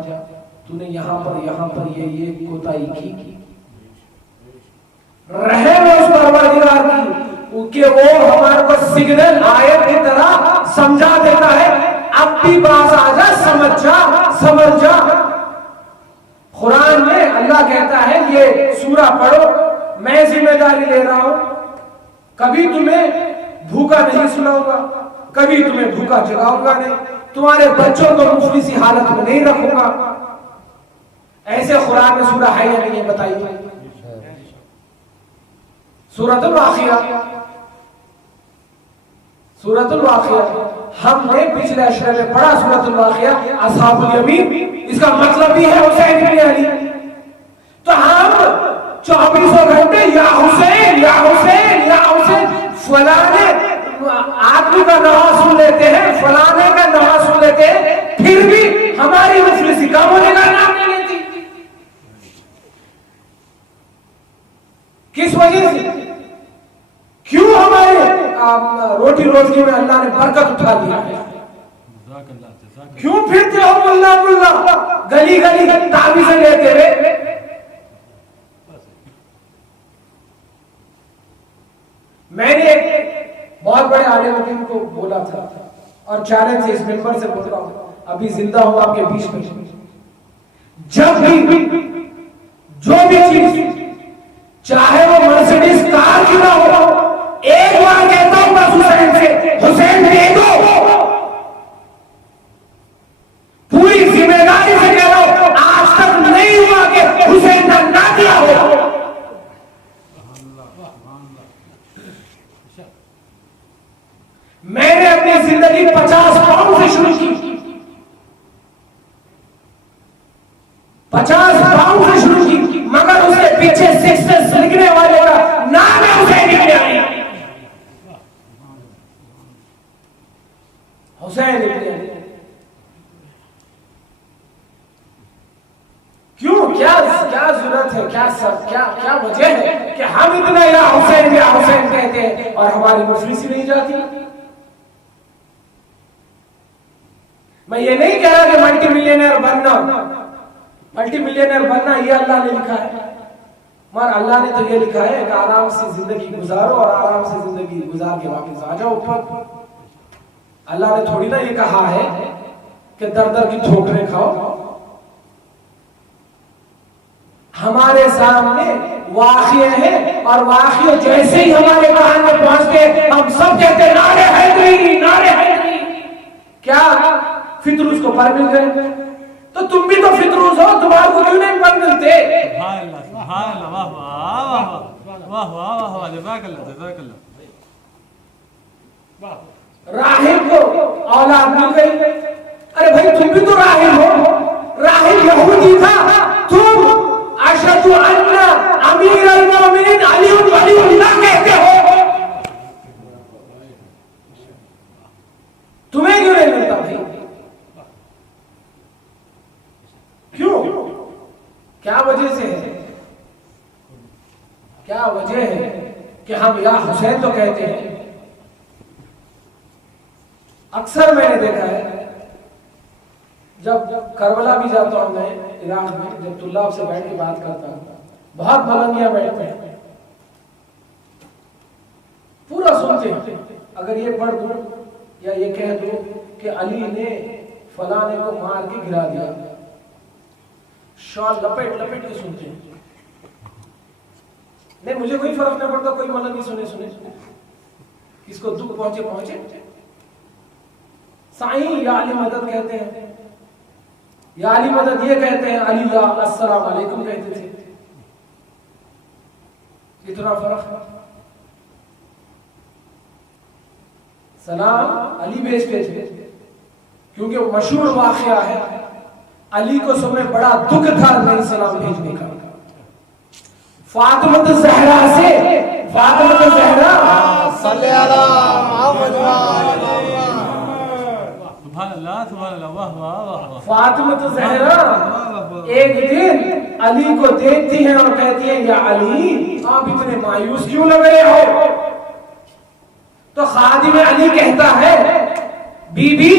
तूने यहाँ पर ये कोताही की। रहे में उस परवरदिगार की कि वो हमारे को सिग्नल आयत की तरह समझा देता है, अब भी बात आ जा, समझ जा। कुरान में अल्लाह कहता है ये सूरा पढ़ो, मैं जिम्मेदारी ले रहा हूं, कभी तुम्हें भूखा नहीं सुनाऊंगा, कभी तुम्हें भूखा जगाऊंगा नहीं, तुम्हारे बच्चों को मुफलिसी हालत में नहीं रखूंगा। ऐसे कुरान में सूरा है या नहीं बताइए। सूरतुल वाक़िया, सूरतुल वाक़िया हमने पिछले अशरे में पढ़ा। सूरतुल वाक़िया असहाबुल यमीन, इसका मतलब भी है हुसैन इब्न अली। तो हम 24 घंटे या हुसैन या हुसैन या हुसैन, फलाने आदमी का नाम सुन लेते हैं, फलाने का नाम सुन लेते हैं, फिर भी हमारी मुफलिसी कम होने का नाम नहीं लेती। किस वजह से? क्यों हमारे रोटी रोजगी में अल्लाह ने बरकत उठा दिया है? क्यों फिरते हो मुल्ला मुल्ला गली गली ताबीज़ें लेते हुए? मैंने बहुत बड़े आलिम दीन को बोला था और चैलेंज से इस मिंबर से बोल रहा हूं, अभी जिंदा हूं आपके बीच में, जब भी जो भी चीज चाहे वो मर्सिडीज कार क्यों ना हो, एक बार कहता हूं बस हुसैन से, हुसैन दे दो, पूरी जिम्मेदारी से कह रहा हूं, आज तक नहीं हुआ कि हुसैन ने ना दिया हो। मैंने अपनी जिंदगी 50 पाउंड से शुरू की, 50 पाउंड से शुरू की, मगर उसके पीछे सक्सेस लिखने वाले का नाम है हुसैन इब्न अली। हुसैन इब्न अली क्यों? क्या जरूरत है, क्या वजह है कि हम इतना या हुसैन कहते हैं और हमारी मुफलिसी नहीं जाती? मैं ये नहीं कह रहा कि मल्टी मिलियनर बनना ये अल्लाह ने लिखा है, मगर अल्लाह ने तो ये लिखा है कि आराम से जिंदगी गुजारो और आराम से जिंदगी गुजार के वापस आ जाओ ऊपर। अल्लाह ने थोड़ी ना ये कहा है कि दर दर की ठोकरें खाओ। हमारे सामने वाक़िए हैं और वाक़िए जैसे ही हमारे कान में पहुंचते हम सब कहते हैं नारे हैदरी। क्या फितरूस को पर मिल गए? तो तुम भी तो फितरूस हो, तुम्हारे को क्यों नहीं पर मिलते? राहिब को औलाद मिल गई। अरे भाई तुम भी तो राहिब हो, राहिब यहूदी था, तुम अशहदु अन्ना अमीरुल मोमिनीन अली वलीउल्लाह कहते हो, तुम्हें क्यों नहीं मिलता भाई? क्यों? क्या वजह से है? क्या वजह है कि हम या हुसैन तो कहते हैं अक्सर मैंने देखा है, जब करबला भी जाता हूं मैं इराक में, जब तुल्लाब से बैठ के बात करता हूं, बहुत मलंगियां बैठते हैं, पूरा सुनते हैं। अगर ये पढ़ दूं या ये कह दूं कि अली ने फलाने को मार के गिरा दिया, शॉल लपेट लपेट के सुनते हैं। नहीं, मुझे कोई फर्क नहीं पड़ता, कोई मलंगी सुने सुने, किसको दुख पहुंचे पहुंचे। साईं या अली मदद कहते हैं, या अली मदद ये कहते हैं, अली या अस्सलाम वालेकुम कहते थे। इतना फर्क है। सलाम अली भेजते थे, क्योंकि वो मशहूर वाकया है, अली को समय बड़ा दुख था नहीं सलाम भेजने का। फातिमा ज़हरा से, फातिमा ज़हरा फातिमा ज़हरा एक दिन अली को देखती है और कहती है, या अली आप इतने मायूस क्यों लग रहे हो? तो खादिम अली कहता है, बीबी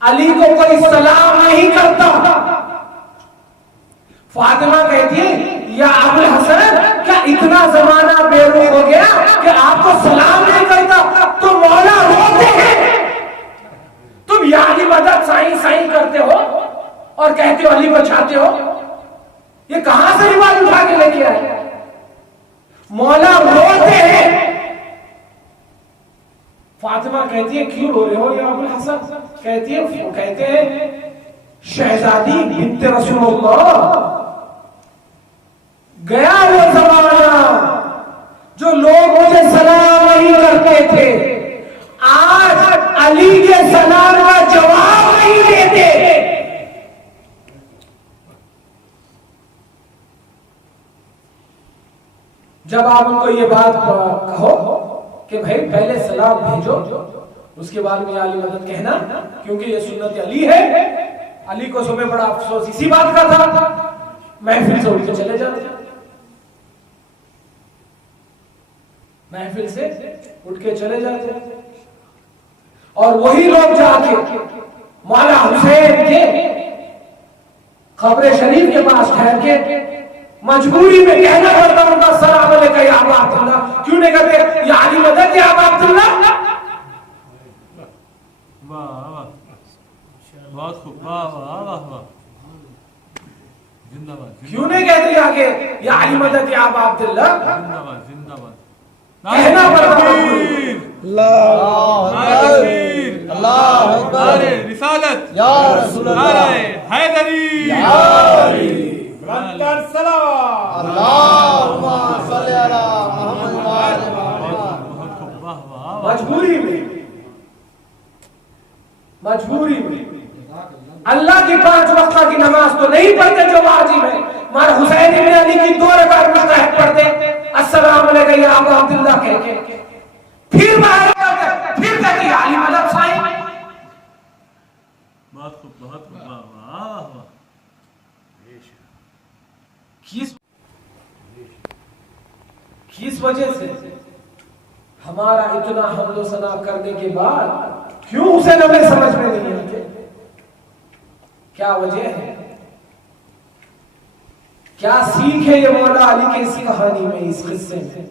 अली को कोई सलाम नहीं करता। फातिमा कहती है, या अबुल हसन क्या इतना जमाना बेरुख हो गया कि आपको सलाम नहीं करता? तो मौला रोते हैं, तुम या अली मदद साईं साईं करते हो और कहते हो अली बचाते हो। ये कहां से रिवाज उठा के लेके आए? मौला रोते हैं। फातिमा कहती है, क्यों रो रहे हो या अबुल हसन? कहते हैं शहजादी बिन्त रसूलुल्लाह, गया वो जमाना जो लोग मुझे सलाम नहीं करते थे, आज अली के सलाम का जवाब नहीं देते। जब आप उनको ये बात कहो कि भाई पहले सलाम भेजो, उसके बाद में अली मदद कहना, क्योंकि ये सुन्नत अली है। अली को सुबह बड़ा अफसोस इसी बात का था, महफिल से उठ के चले जाते, महफिल से उठ के चले जाते। और वही लोग जाके मौला हुसैन के कब्र शरीफ के पास ठहर के मजबूरी में कहना पड़ता उनका, सलाम अलैका या अबा अब्दुल्लाह। क्यों नहीं कहते या अली मदद या अबा अब्दुल्लाह? बहुत खूब, वाह वाह वाह वाह, जिंदाबाद। क्यों नहीं कहते जाके या अली मदद या अबा अब्दुल्लाह? जिंदाबाद जिंदाबाद। कहना पड़ता अल्लाह अकबर, रिसालत या रसूल अल्लाह, हैदरी या अली, बुलंदर सलावत, अल्लाहुम्मा सल्ली अला मुहम्मद व आले मुहम्मद। वाह वाह। मजबूरी में अल्लाह की 5 वक्त की नमाज तो नहीं पढ़ते जो वाजिब है, मगर हुसैन इब्न अली की 2 रकात मुस्तहब पढ़ते, अस्सलाम अलैका या अबा अब्दुल्लाह कह के, फिर बाहर आते, फिर कहते अली मदद साईं। बहुत खूब, बहुत खूब, वाह वाह वाह। किस वजह से हमारा इतना हमदो सना करने के बाद क्यों उसे हमें समझ में नहीं आते? क्या वजह है? क्या सीख है ये मौला अली की इस कहानी में, इस किस्से में?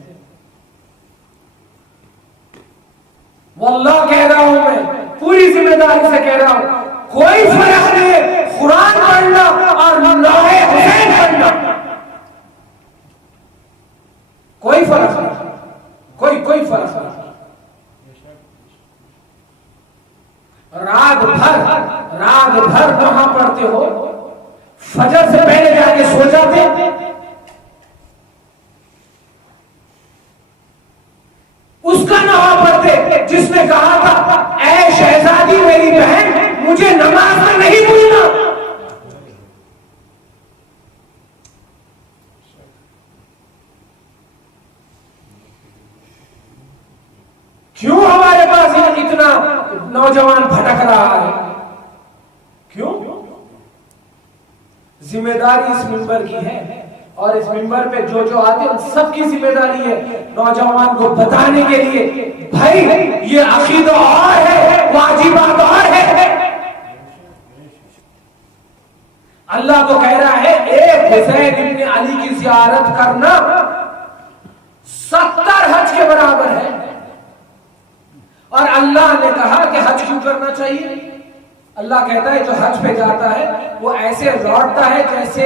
वल्लाह कह रहा हूं, मैं पूरी जिम्मेदारी से कह रहा हूं, कोई फर्क नहीं कुरान पढ़ना और नौहे हुसैन पढ़ना, कोई फर्क नहीं, कोई फर्क नहीं। रात भर वहां पढ़ते हो, फजर से पहले जाके सो जाते, उसका नहा पढ़ते जिसने कहा था, ऐ शहजादी मेरी बहन, मुझे नमाज में नहीं भूलना। क्यों हमारे पास इतना नौजवान भटक रहा है? क्यों? जिम्मेदारी इस मिंबर की है, और इस मिंबर पे जो जो आते हैं उन सबकी जिम्मेदारी है नौजवान को बताने के लिए भाई ये अकीदा और है, वाजिबात और है। अल्लाह तो कह रहा है एक हुसैन इब्ने अली की ज़ियारत करना 70 हज के बराबर है। और अल्लाह ने कहा कि हज क्यों करना चाहिए? अल्लाह कहता है जो हज पे जाता है वो ऐसे लौटता है जैसे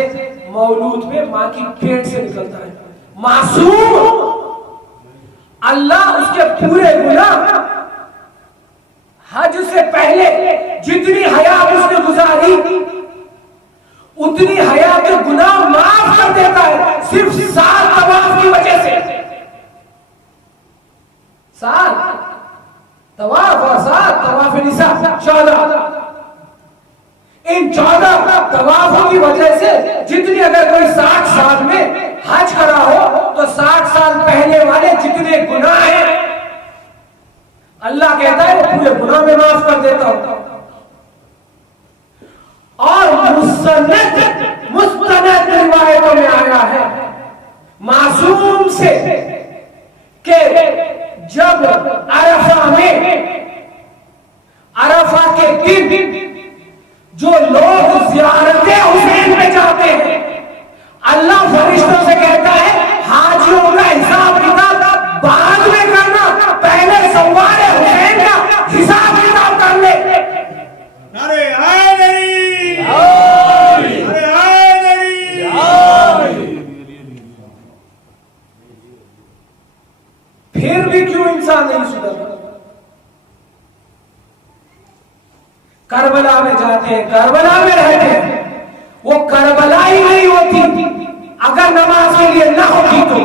मौलूद में मां की पेट से निकलता है, मासूम। अल्लाह उसके पूरे गुनाह हज से पहले जितनी हयात उसने गुजारी उतनी हयात के गुनाह माफ कर देता है, सिर्फ 7 तवाफ की वजह से। 7 तवाफ और 7 तवाफ निसा 14। इन 14 तवाफों की वजह से जितनी अगर कोई 60 साल में हज करा हो तो 60 साल पहले वाले जितने गुनाह हैं अल्लाह कहता है वो पूरे गुनाह में माफ कर देता हूं। और मुस्तनद रिवायतों में आया है मासूम से कि जब अरफा के दिन जो लोग ज़ियारते हुसैन पे जाते हैं अल्लाह फरिश्तों से कहता है हाजियों का हिसाब किताब बाद में करना, पहले सवार हुसैन का हिसाब किताब कर ले। नारे हैदरी, नारे हैदरी। फिर भी क्यों इंसान नहीं सुधरता? करबला में जाते हैं, करबला में रहते हैं, वो करबला ही नहीं होती अगर नमाज के लिए ना होती तो।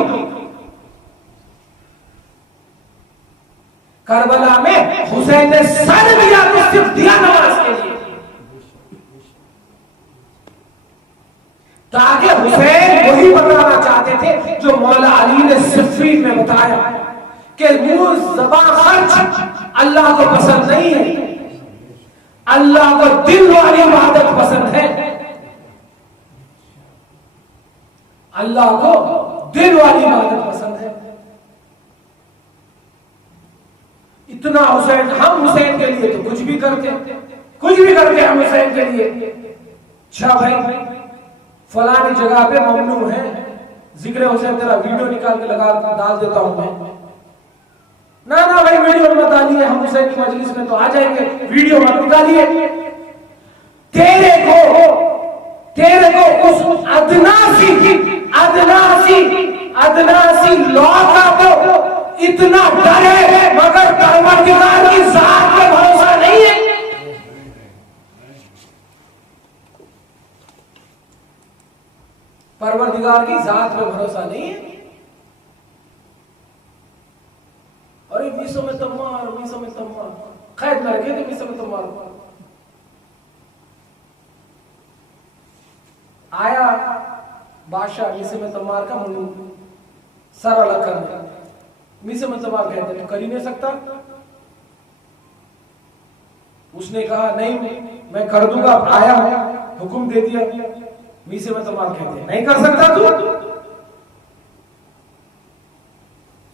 करबला में हुसैन ने सर दिया तो सिर्फ दिया नमाज के लिए, ताकि हुसैन वही बताना चाहते थे जो मौला अली ने सिफ़ीन में बताया कि मुंह ज़बान खर्च अल्लाह को पसंद नहीं है, अल्लाह को दिल वाली इबादत पसंद है। अल्लाह को दिल वाली इबादत पसंद है। इतना हुसैन, हम हुसैन के लिए तो कुछ भी करते हम हुसैन के लिए। अच्छा भाई फलानी जगह पे ममनू है जिक्र हुसैन, तेरा वीडियो निकाल के लगा डाल देता हूं मैं। ना भाई वीडियो मत डालिए, हम हुसैन की मजलिस में तो आ जाएंगे, वीडियो मत निकालिए। तेरे को उस अदनासी लौका को इतना डर है मगर परवरदिगार की जात पे भरोसा नहीं है। परवरदिगार की जात पे भरोसा नहीं है। अरे मीसों में तम्मार, खैर न रखे तो मीसों में तम्मार आया बादशाह मीसे में तम्मार का मुंह सर अलग कर दिया। मीसे में तम्मार कहते तो कर ही नहीं सकता। उसने कहा नहीं मैं कर दूंगा, आया हूं, हुक्म दे दिया। मीसे में तम्मार कहते नहीं कर सकता तू।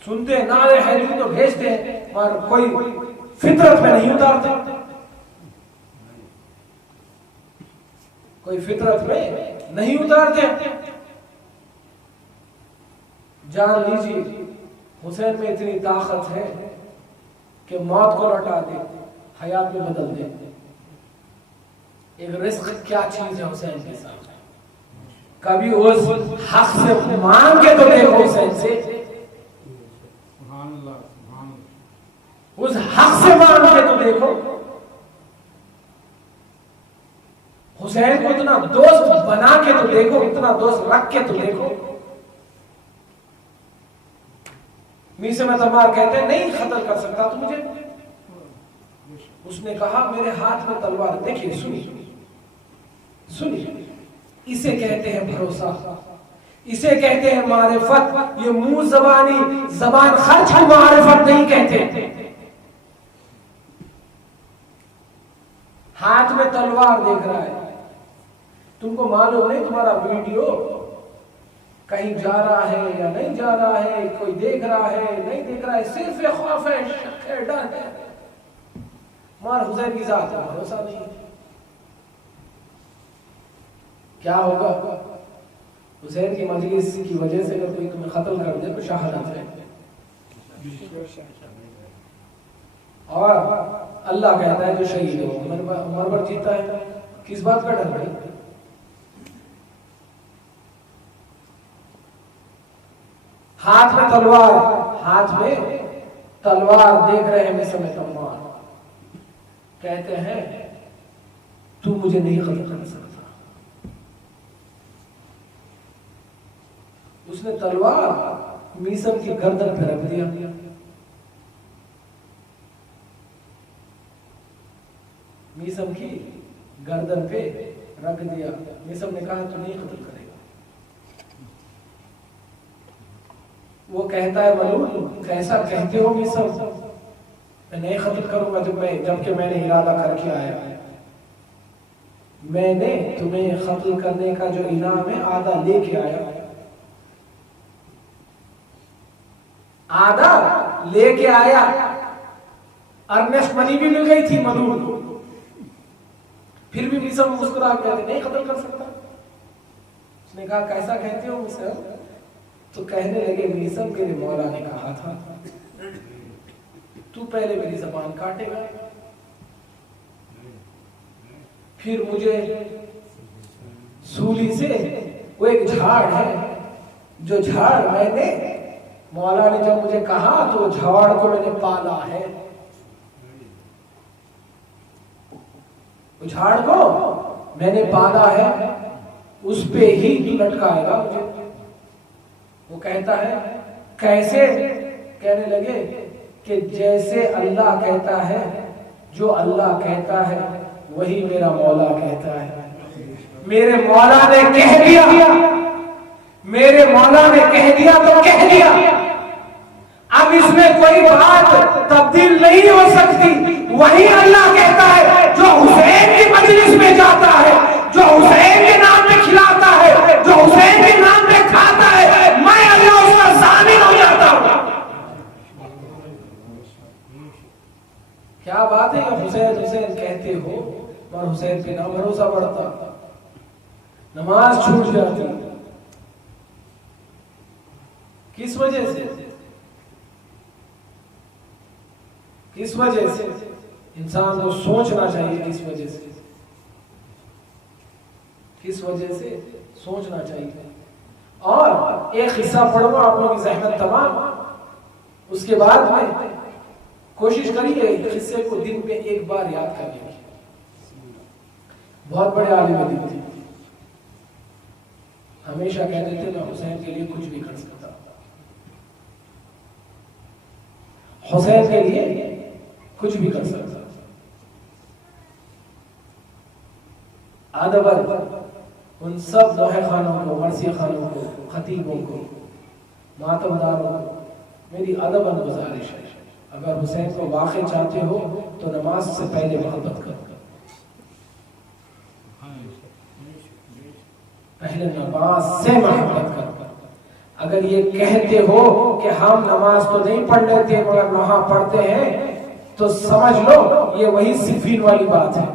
सुनते नारे हैदरी तो भेजते हैं मगर कोई फितरत में नहीं उतारते, कोई फितरत में नहीं उतारते। जान लीजिए हुसैन में इतनी ताकत है कि मौत को लौटा दे, हयात में बदल दे। एक रिस्क क्या चीज है हुसैन के साथ। कभी उस हक से मांग के तो देखो हुसैन से, उस हक से मांग के तो देखो। हुसैन को इतना दोस्त बना के तो देखो, इतना दोस्त रख के तो देखो। मीसे में तलवार कहते हैं नहीं कत्ल कर सकता तू मुझे। उसने कहा मेरे हाथ में तलवार, देखिए सुनिए, इसे कहते हैं भरोसा, इसे कहते हैं मारिफत। ये मुंह जबान खर्च की मारिफत नहीं कहते। हाथ में तलवार देख रहा है, तुमको मालूम नहीं तुम्हारा वीडियो कहीं जा रहा है या नहीं जा रहा है, कोई देख रहा है नहीं देख रहा है, सिर्फ ये खौफ है, शक है, डर है। मगर हुसैन की जात का भरोसा नहीं। क्या होगा? हुसैन की मजलिस की वजह से अगर कोई तुम्हें कत्ल कर दे तो शहादत है। और अल्लाह कहता है जो शहीद हो उम्र भर जीता है, किस बात का डर भाई? हाथ में तलवार, हाथ में तलवार देख रहे हैं मिस्र में तलवार, कहते हैं तू मुझे नहीं कत्ल कर सकता। उसने तलवार मीसम की गर्दन पे रख दिया। मीसम की गर्दन पे रख दिया। मीसम ने कहा तू नहीं कत्ल करेगा। वो कहता है मलून कैसा कहते हो मीसम, मैं नहीं कत्ल करूंगा जबकि मैंने इरादा करके आया। मैंने तुम्हें कत्ल करने का जो इनाम है आधा लेके आया, आधा लेके आया। अर्नेस्ट मनी भी मिल गई थी मलून को, फिर भी मीसम मुस्कुरा के नहीं कत्ल कर सकता। उसने कहा कैसा कहते हो मीसम? तो कहने लगे मीसम मेरे मौला ने कहा था तू पहले मेरी जबान काटेगा, फिर मुझे सूली से, वो एक झाड़ है जो झाड़ मैंने, मौला ने जब मुझे कहा तो झाड़ को मैंने पाला है, झाड़ को मैंने पाला है, उस पे ही तू लटकाएगा मुझे। वो कहता है कैसे? कहने लगे कि जैसे अल्लाह कहता है, जो अल्लाह कहता है वही मेरा मौला कहता है। मेरे मौला ने कह दिया, मेरे मौला ने कह दिया तो कह दिया। अब इसमें कोई बात तब्दील नहीं हो सकती। वही अल्लाह कहता है जो हुसैन की मजलिस में जाता है, जो हुसैन के नाम पे खिलाता है, जो हुसैन के नाम पे खाता है, मैं अल्लाह उसका ज़ामिन हो जाता हूं। क्या बात है? हुसैन हुसैन कहते हो और हुसैन पे ना भरोसा बढ़ता, नमाज छूट जाती। किस वजह से? किस वजह से? इंसान को सोचना चाहिए किस वजह से, किस वजह से सोचना चाहिए। और एक हिस्सा पढ़ूंगा आप लोगों की जहमत तमाम, उसके बाद में कोशिश करिए हिस्से को दिन पे एक बार याद करने की। बहुत बड़े आलिम दीन थे, हमेशा कहते थे मैं हुसैन के लिए कुछ भी कर सकता, हुसैन के लिए कुछ भी कर सकता। अदबन उन सब दोहे खानों को, मरसी खानों को, खतीबों को, मातमदारों को मेरी अदबन गुजारिश है, अगर हुसैन को वाकई चाहते हो तो नमाज से पहले मोहब्बत करो, पहले नमाज से मोहब्बत करो। अगर ये कहते हो कि हम नमाज तो नहीं पढ़ लेते मगर वहां पढ़ते हैं, तो समझ लो ये वही सिफीन वाली बात है,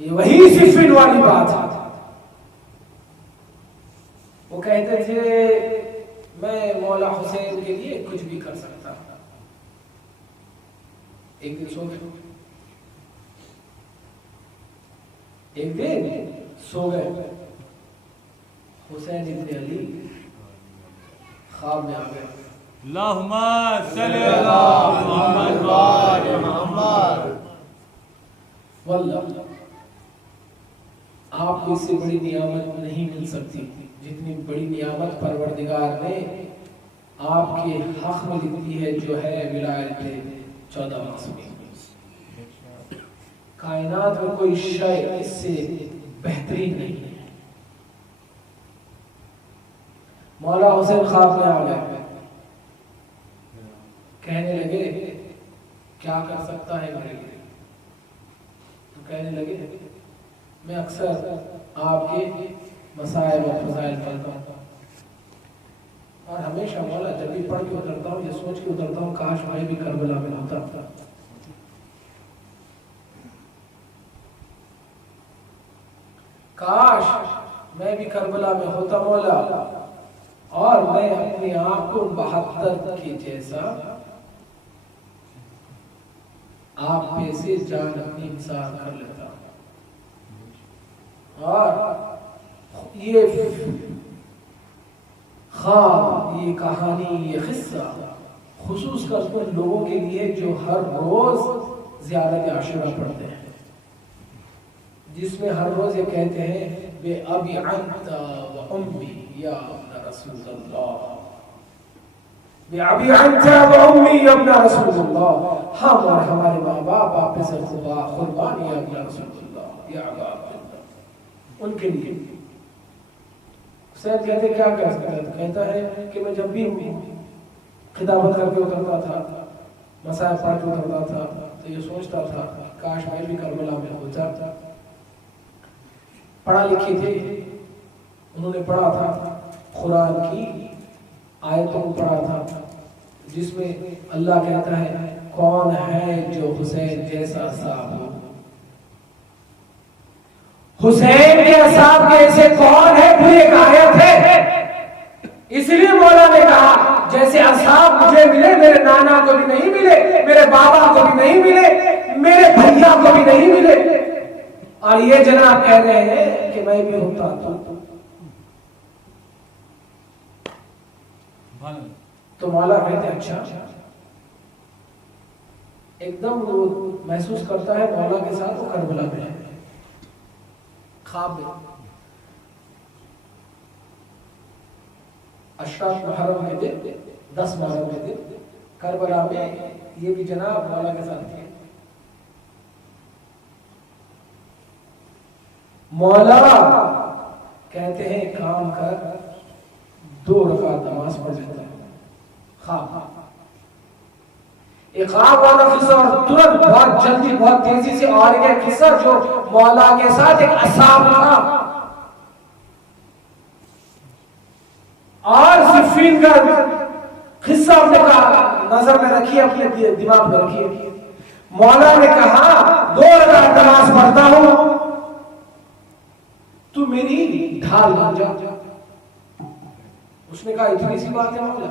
ये वही सिफीन वाली बात है। वो कहते थे मैं मौला हुसैन के लिए कुछ भी कर सकता। एक दिन सो गए, एक दिन सो गए, हुसैन इब्न अली ख्वाब में आ गए। अल्लाहुम्मा सल्ली अला मुहम्मद व आले मुहम्मद। वल्लाह आपको इससे बड़ी नियामत नहीं मिल सकती जितनी बड़ी नियामत परवरदिगार ने आपके हक में लिख दी है, जो है विलायत 14 मासूमी। कायनात में कोई शय इससे बेहतरीन नहीं है। मौला हुसैन ख्वाब में आ गए, कहने लगे क्या कर सकता है मेरे लिए? तो कहने लगे मैं अक्सर आपके मसाइल और फजाइल पढ़ता हूँ और हमेशा मौला जब भी पढ़ के उतरता हूँ ये सोच के उतरता हूँ काश मैं भी करबला में होता था। काश मैं भी करबला में होता मौला और मैं अपने आप को 72 के जैसा आप पे से जान अपनी इंसान कर लेता और ये ख्वाब, ये कहानी, ये किस्सा खुसूस कर उन लोगों के लिए जो हर रोज ज़ियारत आशुरा पढ़ते हैं, जिसमें हर रोज ये कहते हैं बे अबी अंता व उम्मी या अब्ना रसूलल्लाह, बे अबी अंता व उम्मी या अब्ना रसूलल्लाह, हम और हमारे माँ बाप आप पे से कुर्बान या अब्ना रसूलल्लाह या अबा अब्दुल्लाह, उनके लिए। हुसैन कहते क्या कर सकता है? कहता है कि मैं जब भी खिताबत करके उतरता था, मसाइल पढ़ के उतरता था, तो ये सोचता था काश मैं भी करबला में होता। पढ़ा लिखे थे, उन्होंने पढ़ा था कुरान की आयतों को पढ़ा था जिसमें अल्लाह कहता है कौन है जो हुसैन जैसा साहब हो। हुसैन के असाब के ऐसे कौन है? पूरी एक आयत है। इसलिए मौला ने कहा जैसे असाब मुझे मिले, मेरे नाना को भी नहीं मिले, मेरे बाबा को भी नहीं मिले, मेरे भैया को भी नहीं मिले, और ये जनाब कह रहे हैं कि मैं भी होता तो मौला कहते अच्छा, एकदम वो महसूस करता है मौला के साथ वो करबला में है, ख्वाब में। अशराफ मुहर्रम के दिन, 10 मुहर्रम के दिन करबला में ये भी जनाब मौला के साथ थे। मौला कहते हैं काम कर 2 रकात नमाज पढ़ लेता है। ख्वाब, एक ख्वाब वाला किस्सा और तुरंत बहुत जल्दी बहुत तेजी से और एक किस्सा जो मौला के साथ एक असाब था और सिफीन का किस्सा अपने नजर में रखिए, अपने दिमाग में रखिए। मौला ने कहा 2 रकात नमाज पढ़ता हूं, तू मेरी ढाल बन जा। उसने कहा इतनी सी बात है मौला,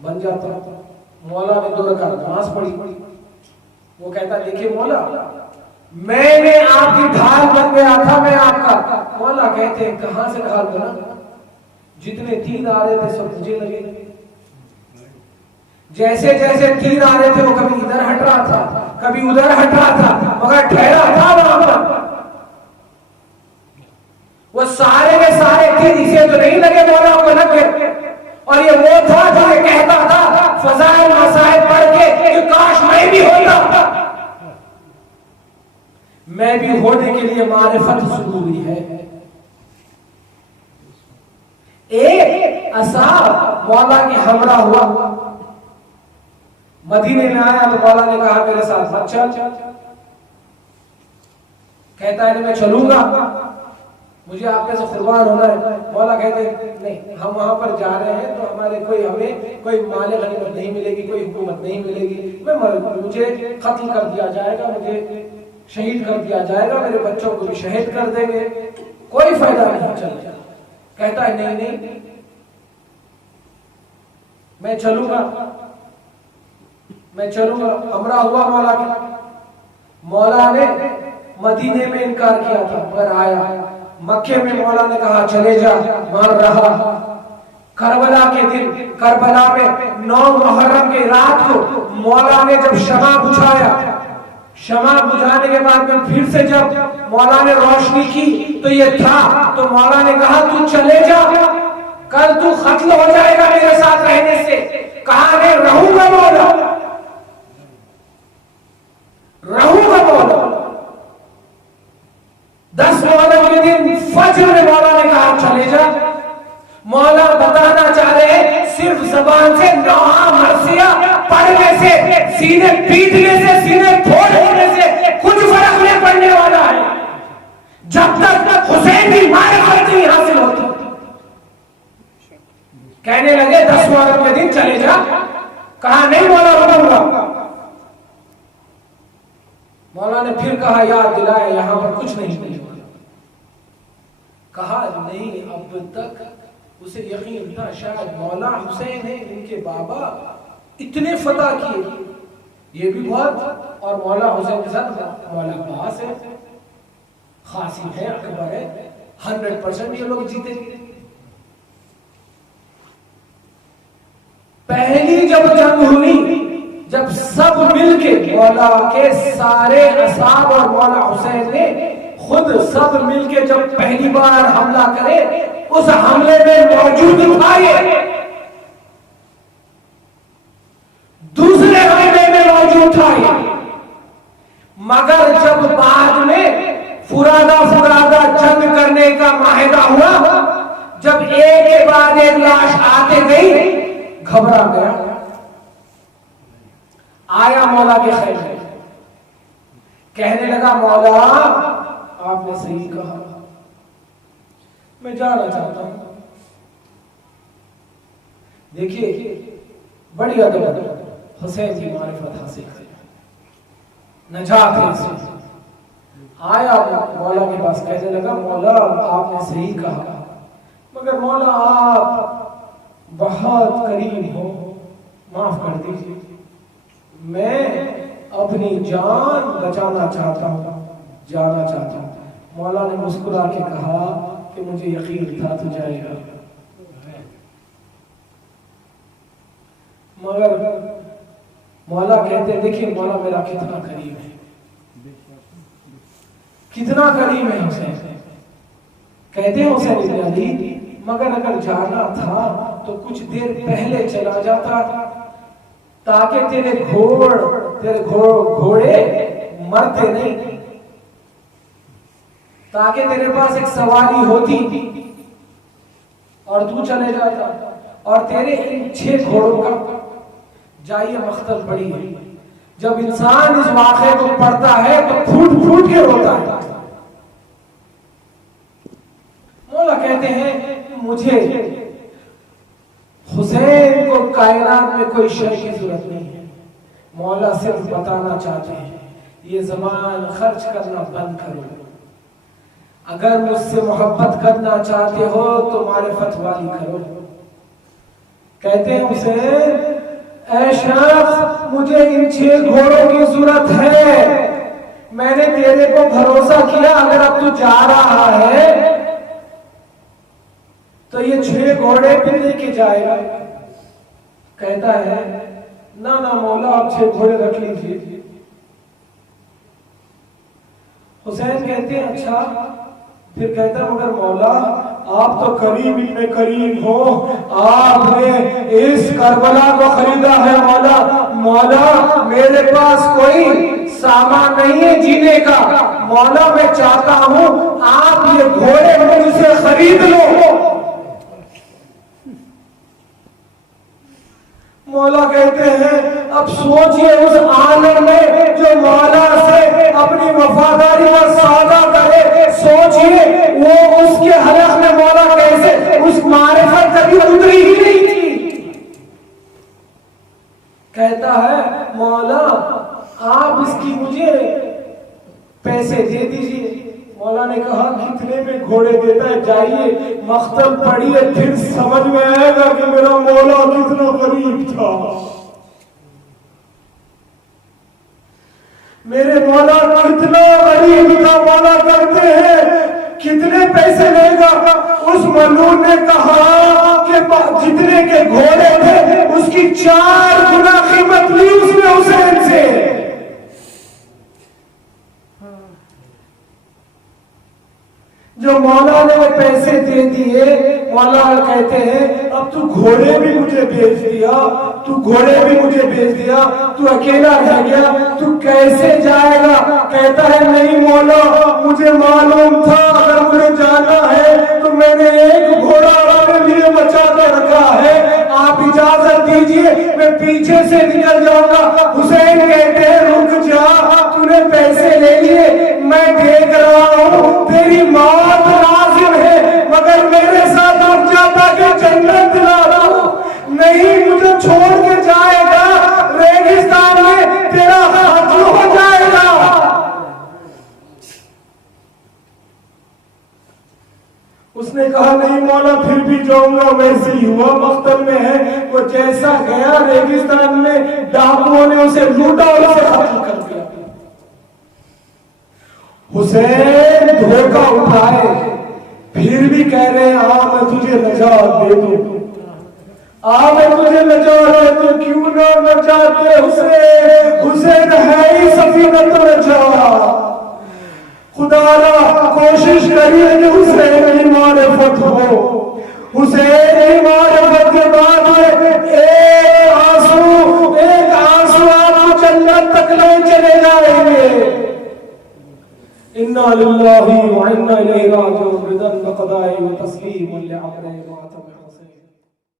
बन जाता। मौला ने 2 रकात नमाज पढ़ी। वो कहता देखिए मौला मैंने आपकी ढाल बन गया था, मैं आपका। मौला कहते हैं कहां से ढाल बना? जितने तीर आ रहे थे सब मुझे लगे। जैसे जैसे तीर आ रहे थे वो कभी इधर हट रहा था, कभी उधर हट रहा था, मगर ठहरा था वहां पर। वो सारे के सारे तीर इसे तो नहीं लगे, मौला को लग गए। और ये वो था जो ये कहता था फजाइल मसाइल पढ़ के कि काश मैं भी होता। मैं भी होने के लिए मारिफत जरूरी है। एक असाब मौला की हमरा हुआ, मदीने में आया तो मौला ने कहा मेरे साथ मत चल। कहता है मैं चलूंगा, मुझे आप पे से कुर्बान होना है। मौला कहते नहीं, हम वहां पर जा रहे हैं तो हमें कोई माले गनीमत नहीं मिलेगी, कोई हुकूमत नहीं मिलेगी, मुझे कत्ल कर दिया जाएगा, मुझे शहीद कर दिया जाएगा, मेरे बच्चों को भी शहीद कर देंगे, कोई फायदा नहीं। चल कहता है नहीं मैं चलूंगा। हमरा हुआ मौला के। मौला ने मदीने में इनकार किया था मगर आया। मक्के में मौला ने कहा चले जा, मान रहा। करबला के दिन, करबला में 9 मुहर्रम की रात को मौला ने जब शमा बुझाया, शमा बुझाने के बाद में फिर से जब मौला ने रोशनी की तो ये था, तो मौला ने कहा तू चले जा, कल तू खत्म हो जाएगा मेरे साथ रहने से। कहा मैं रहूंगा मौला, रहूंगा मौला। 10 मुहर्रम के दिन फज्र में मौला ने कहा चले जा। मौला बताना चाह रहे सिर्फ जबान से नौहा मरसिया पढ़ने से, सीने पीटने से, सीने फोड़ होने से कुछ फर्क नहीं पड़ने वाला है। जब तक हुसैन की के दिन चले जा। कहा नहीं मौला रुकूंगा। मौला ने फिर कहा याद दिलाया यहां पर कुछ नहीं होने वाला। कहा नहीं, अब तक उसे यकीन था शायद मौला हुसैन है, इनके बाबा इतने फतह किए, ये भी बहुत, और मौला हुसैन के साथ मौला अब्बास है, खासिम है, अकबर है, 100% ये लोग जीतेंगे। पहली जब जंग हुई, जब सब मिलके मौला के सारे असाब और मौला हुसैन ने खुद सब मिलके जब पहली बार हमला करे, उस हमले में मौजूद था ये, दूसरे हमले में मौजूद था ये, मगर जब बाद में फुरादा जंग करने का माहिदा हुआ, जब एक के बाद एक लाश आते गई, घबरा गया, आया मौला के खैर में, कहने लगा मौला आपने सही कहा, मैं जाना चाहता हूं। देखिए बड़ी अदब हुसैन की मारिफत हासिल करें, नजात है इसमें। आया मौला के पास, कहने लगा मौला आपने सही कहा, मगर मौला आप बहुत करीब हो, माफ कर दीजिए, मैं अपनी जान बचाना चाहता हूं, जाना चाहता हूं। मौला ने मुस्कुरा के कहा कि मुझे यकीन था तू जाएगा, मगर मौला कहते देखिए मौला मेरा कितना करीब है, कितना करीब है हुसैन। कहते हैं हुसैन इब्न अली, मगर अगर जाना था तो कुछ देर पहले चला जाता, ताकि तेरे घोड़े मरते नहीं, ताकि तेरे पास एक सवारी होती और तू चले जाता, और तेरे इन 6 घोड़ों का जाइए मख्तल पड़ी है। जब इंसान इस वाक़े को पढ़ता है तो फूट फूट के रोता है। मौला कहते हैं मुझे हुसैन को कायनात में कोई शय की जरूरत नहीं है, मौला सिर्फ बताना चाहते हैं ये ज़बान खर्च करना बंद करो, अगर मुझसे मोहब्बत करना चाहते हो तो मारिफत वाली करो। कहते हैं हुसैन ऐ शख्स मुझे इन 6 घोड़ों की जरूरत है, मैंने तेरे को भरोसा किया, अगर अब तू जा रहा है तो ये 6 घोड़े भी लेके जाएगा। कहता है ना ना मौला आप 6 घोड़े रख लीजिए। हुसैन कहते हैं अच्छा, फिर कहता मगर मौला आप तो करीब इनमें करीब हो, आपने इस करबला को खरीदा है मौला, मौला मेरे पास कोई सामान नहीं है जीने का, मौला मैं चाहता हूं आप ये घोड़े मुझसे खरीद लो। मौला कहते हैं अब सोचिए उस आलम में जो मौला से अपनी वफादारी का सौदा करे, सोचिए वो उसके हलक में मौला कैसे, उस मारिफत कभी उतरी ही नहीं थी। कहता है मौला आप इसकी मुझे पैसे दे दीजिए। मौला ने कहा कितने में घोड़े देता है, जाइए मख्तल पढ़िए, फिर समझ में आएगा कि मेरा मौला कितना करीब था। मेरे मौला कितना करीब था। मौला करते हैं कितने पैसे लेगा। उस मलून ने कहा कि जितने के घोड़े थे उसकी 4 गुना कीमत ली उसने हुसैन से। जो मौला ने वो पैसे दे दिए, मौला कहते हैं अब तू घोड़े भी मुझे बेच दिया, तू घोड़े भी मुझे बेच दिया, तू अकेला रह गया, तू कैसे जाएगा। कहता है नहीं मौला मुझे मालूम था अगर मुझे जाना है तो मैंने एक घोड़ा अपने लिए बचा के रखा है, आप इजाजत दीजिए मैं पीछे से निकल जाऊंगा। हुसैन कहते हैं रुक जा, तूने पैसे ले लिए, मैं देख रहा हूं तेरी मौत लाजिम है, मगर मेरे साथ उठ जाता कि जन्नत दिला दो। नहीं मुझे उसने कहा नहीं मौला फिर भी जाऊंगा। वैसे ही हुआ, मख्तल में है वो, जैसा गया रेगिस्तान में डाकुओं ने उसे लूटा और उसे खत्म कर दिया। हुसैन धोखा उठाए फिर भी कह रहे हैं हाँ मैं तुझे नजात दे दूं, मैं तुझे नजात दे दूं, क्यों ना नजात दे हुसैन, हुसैन है ही सफीनत नजात। खुदारा कोशिश करिए कि हुसैन की मारिफत हो, हुसैन की मारिफत के बाद एक आंसू आपको जन्नत तक ले चले जाएंगे। इन्ना लिल्लाहि व इन्ना इलैहि राजिऊन। रिदन व क़दाई व तस्लीम लिअम्र मातम हुसैन।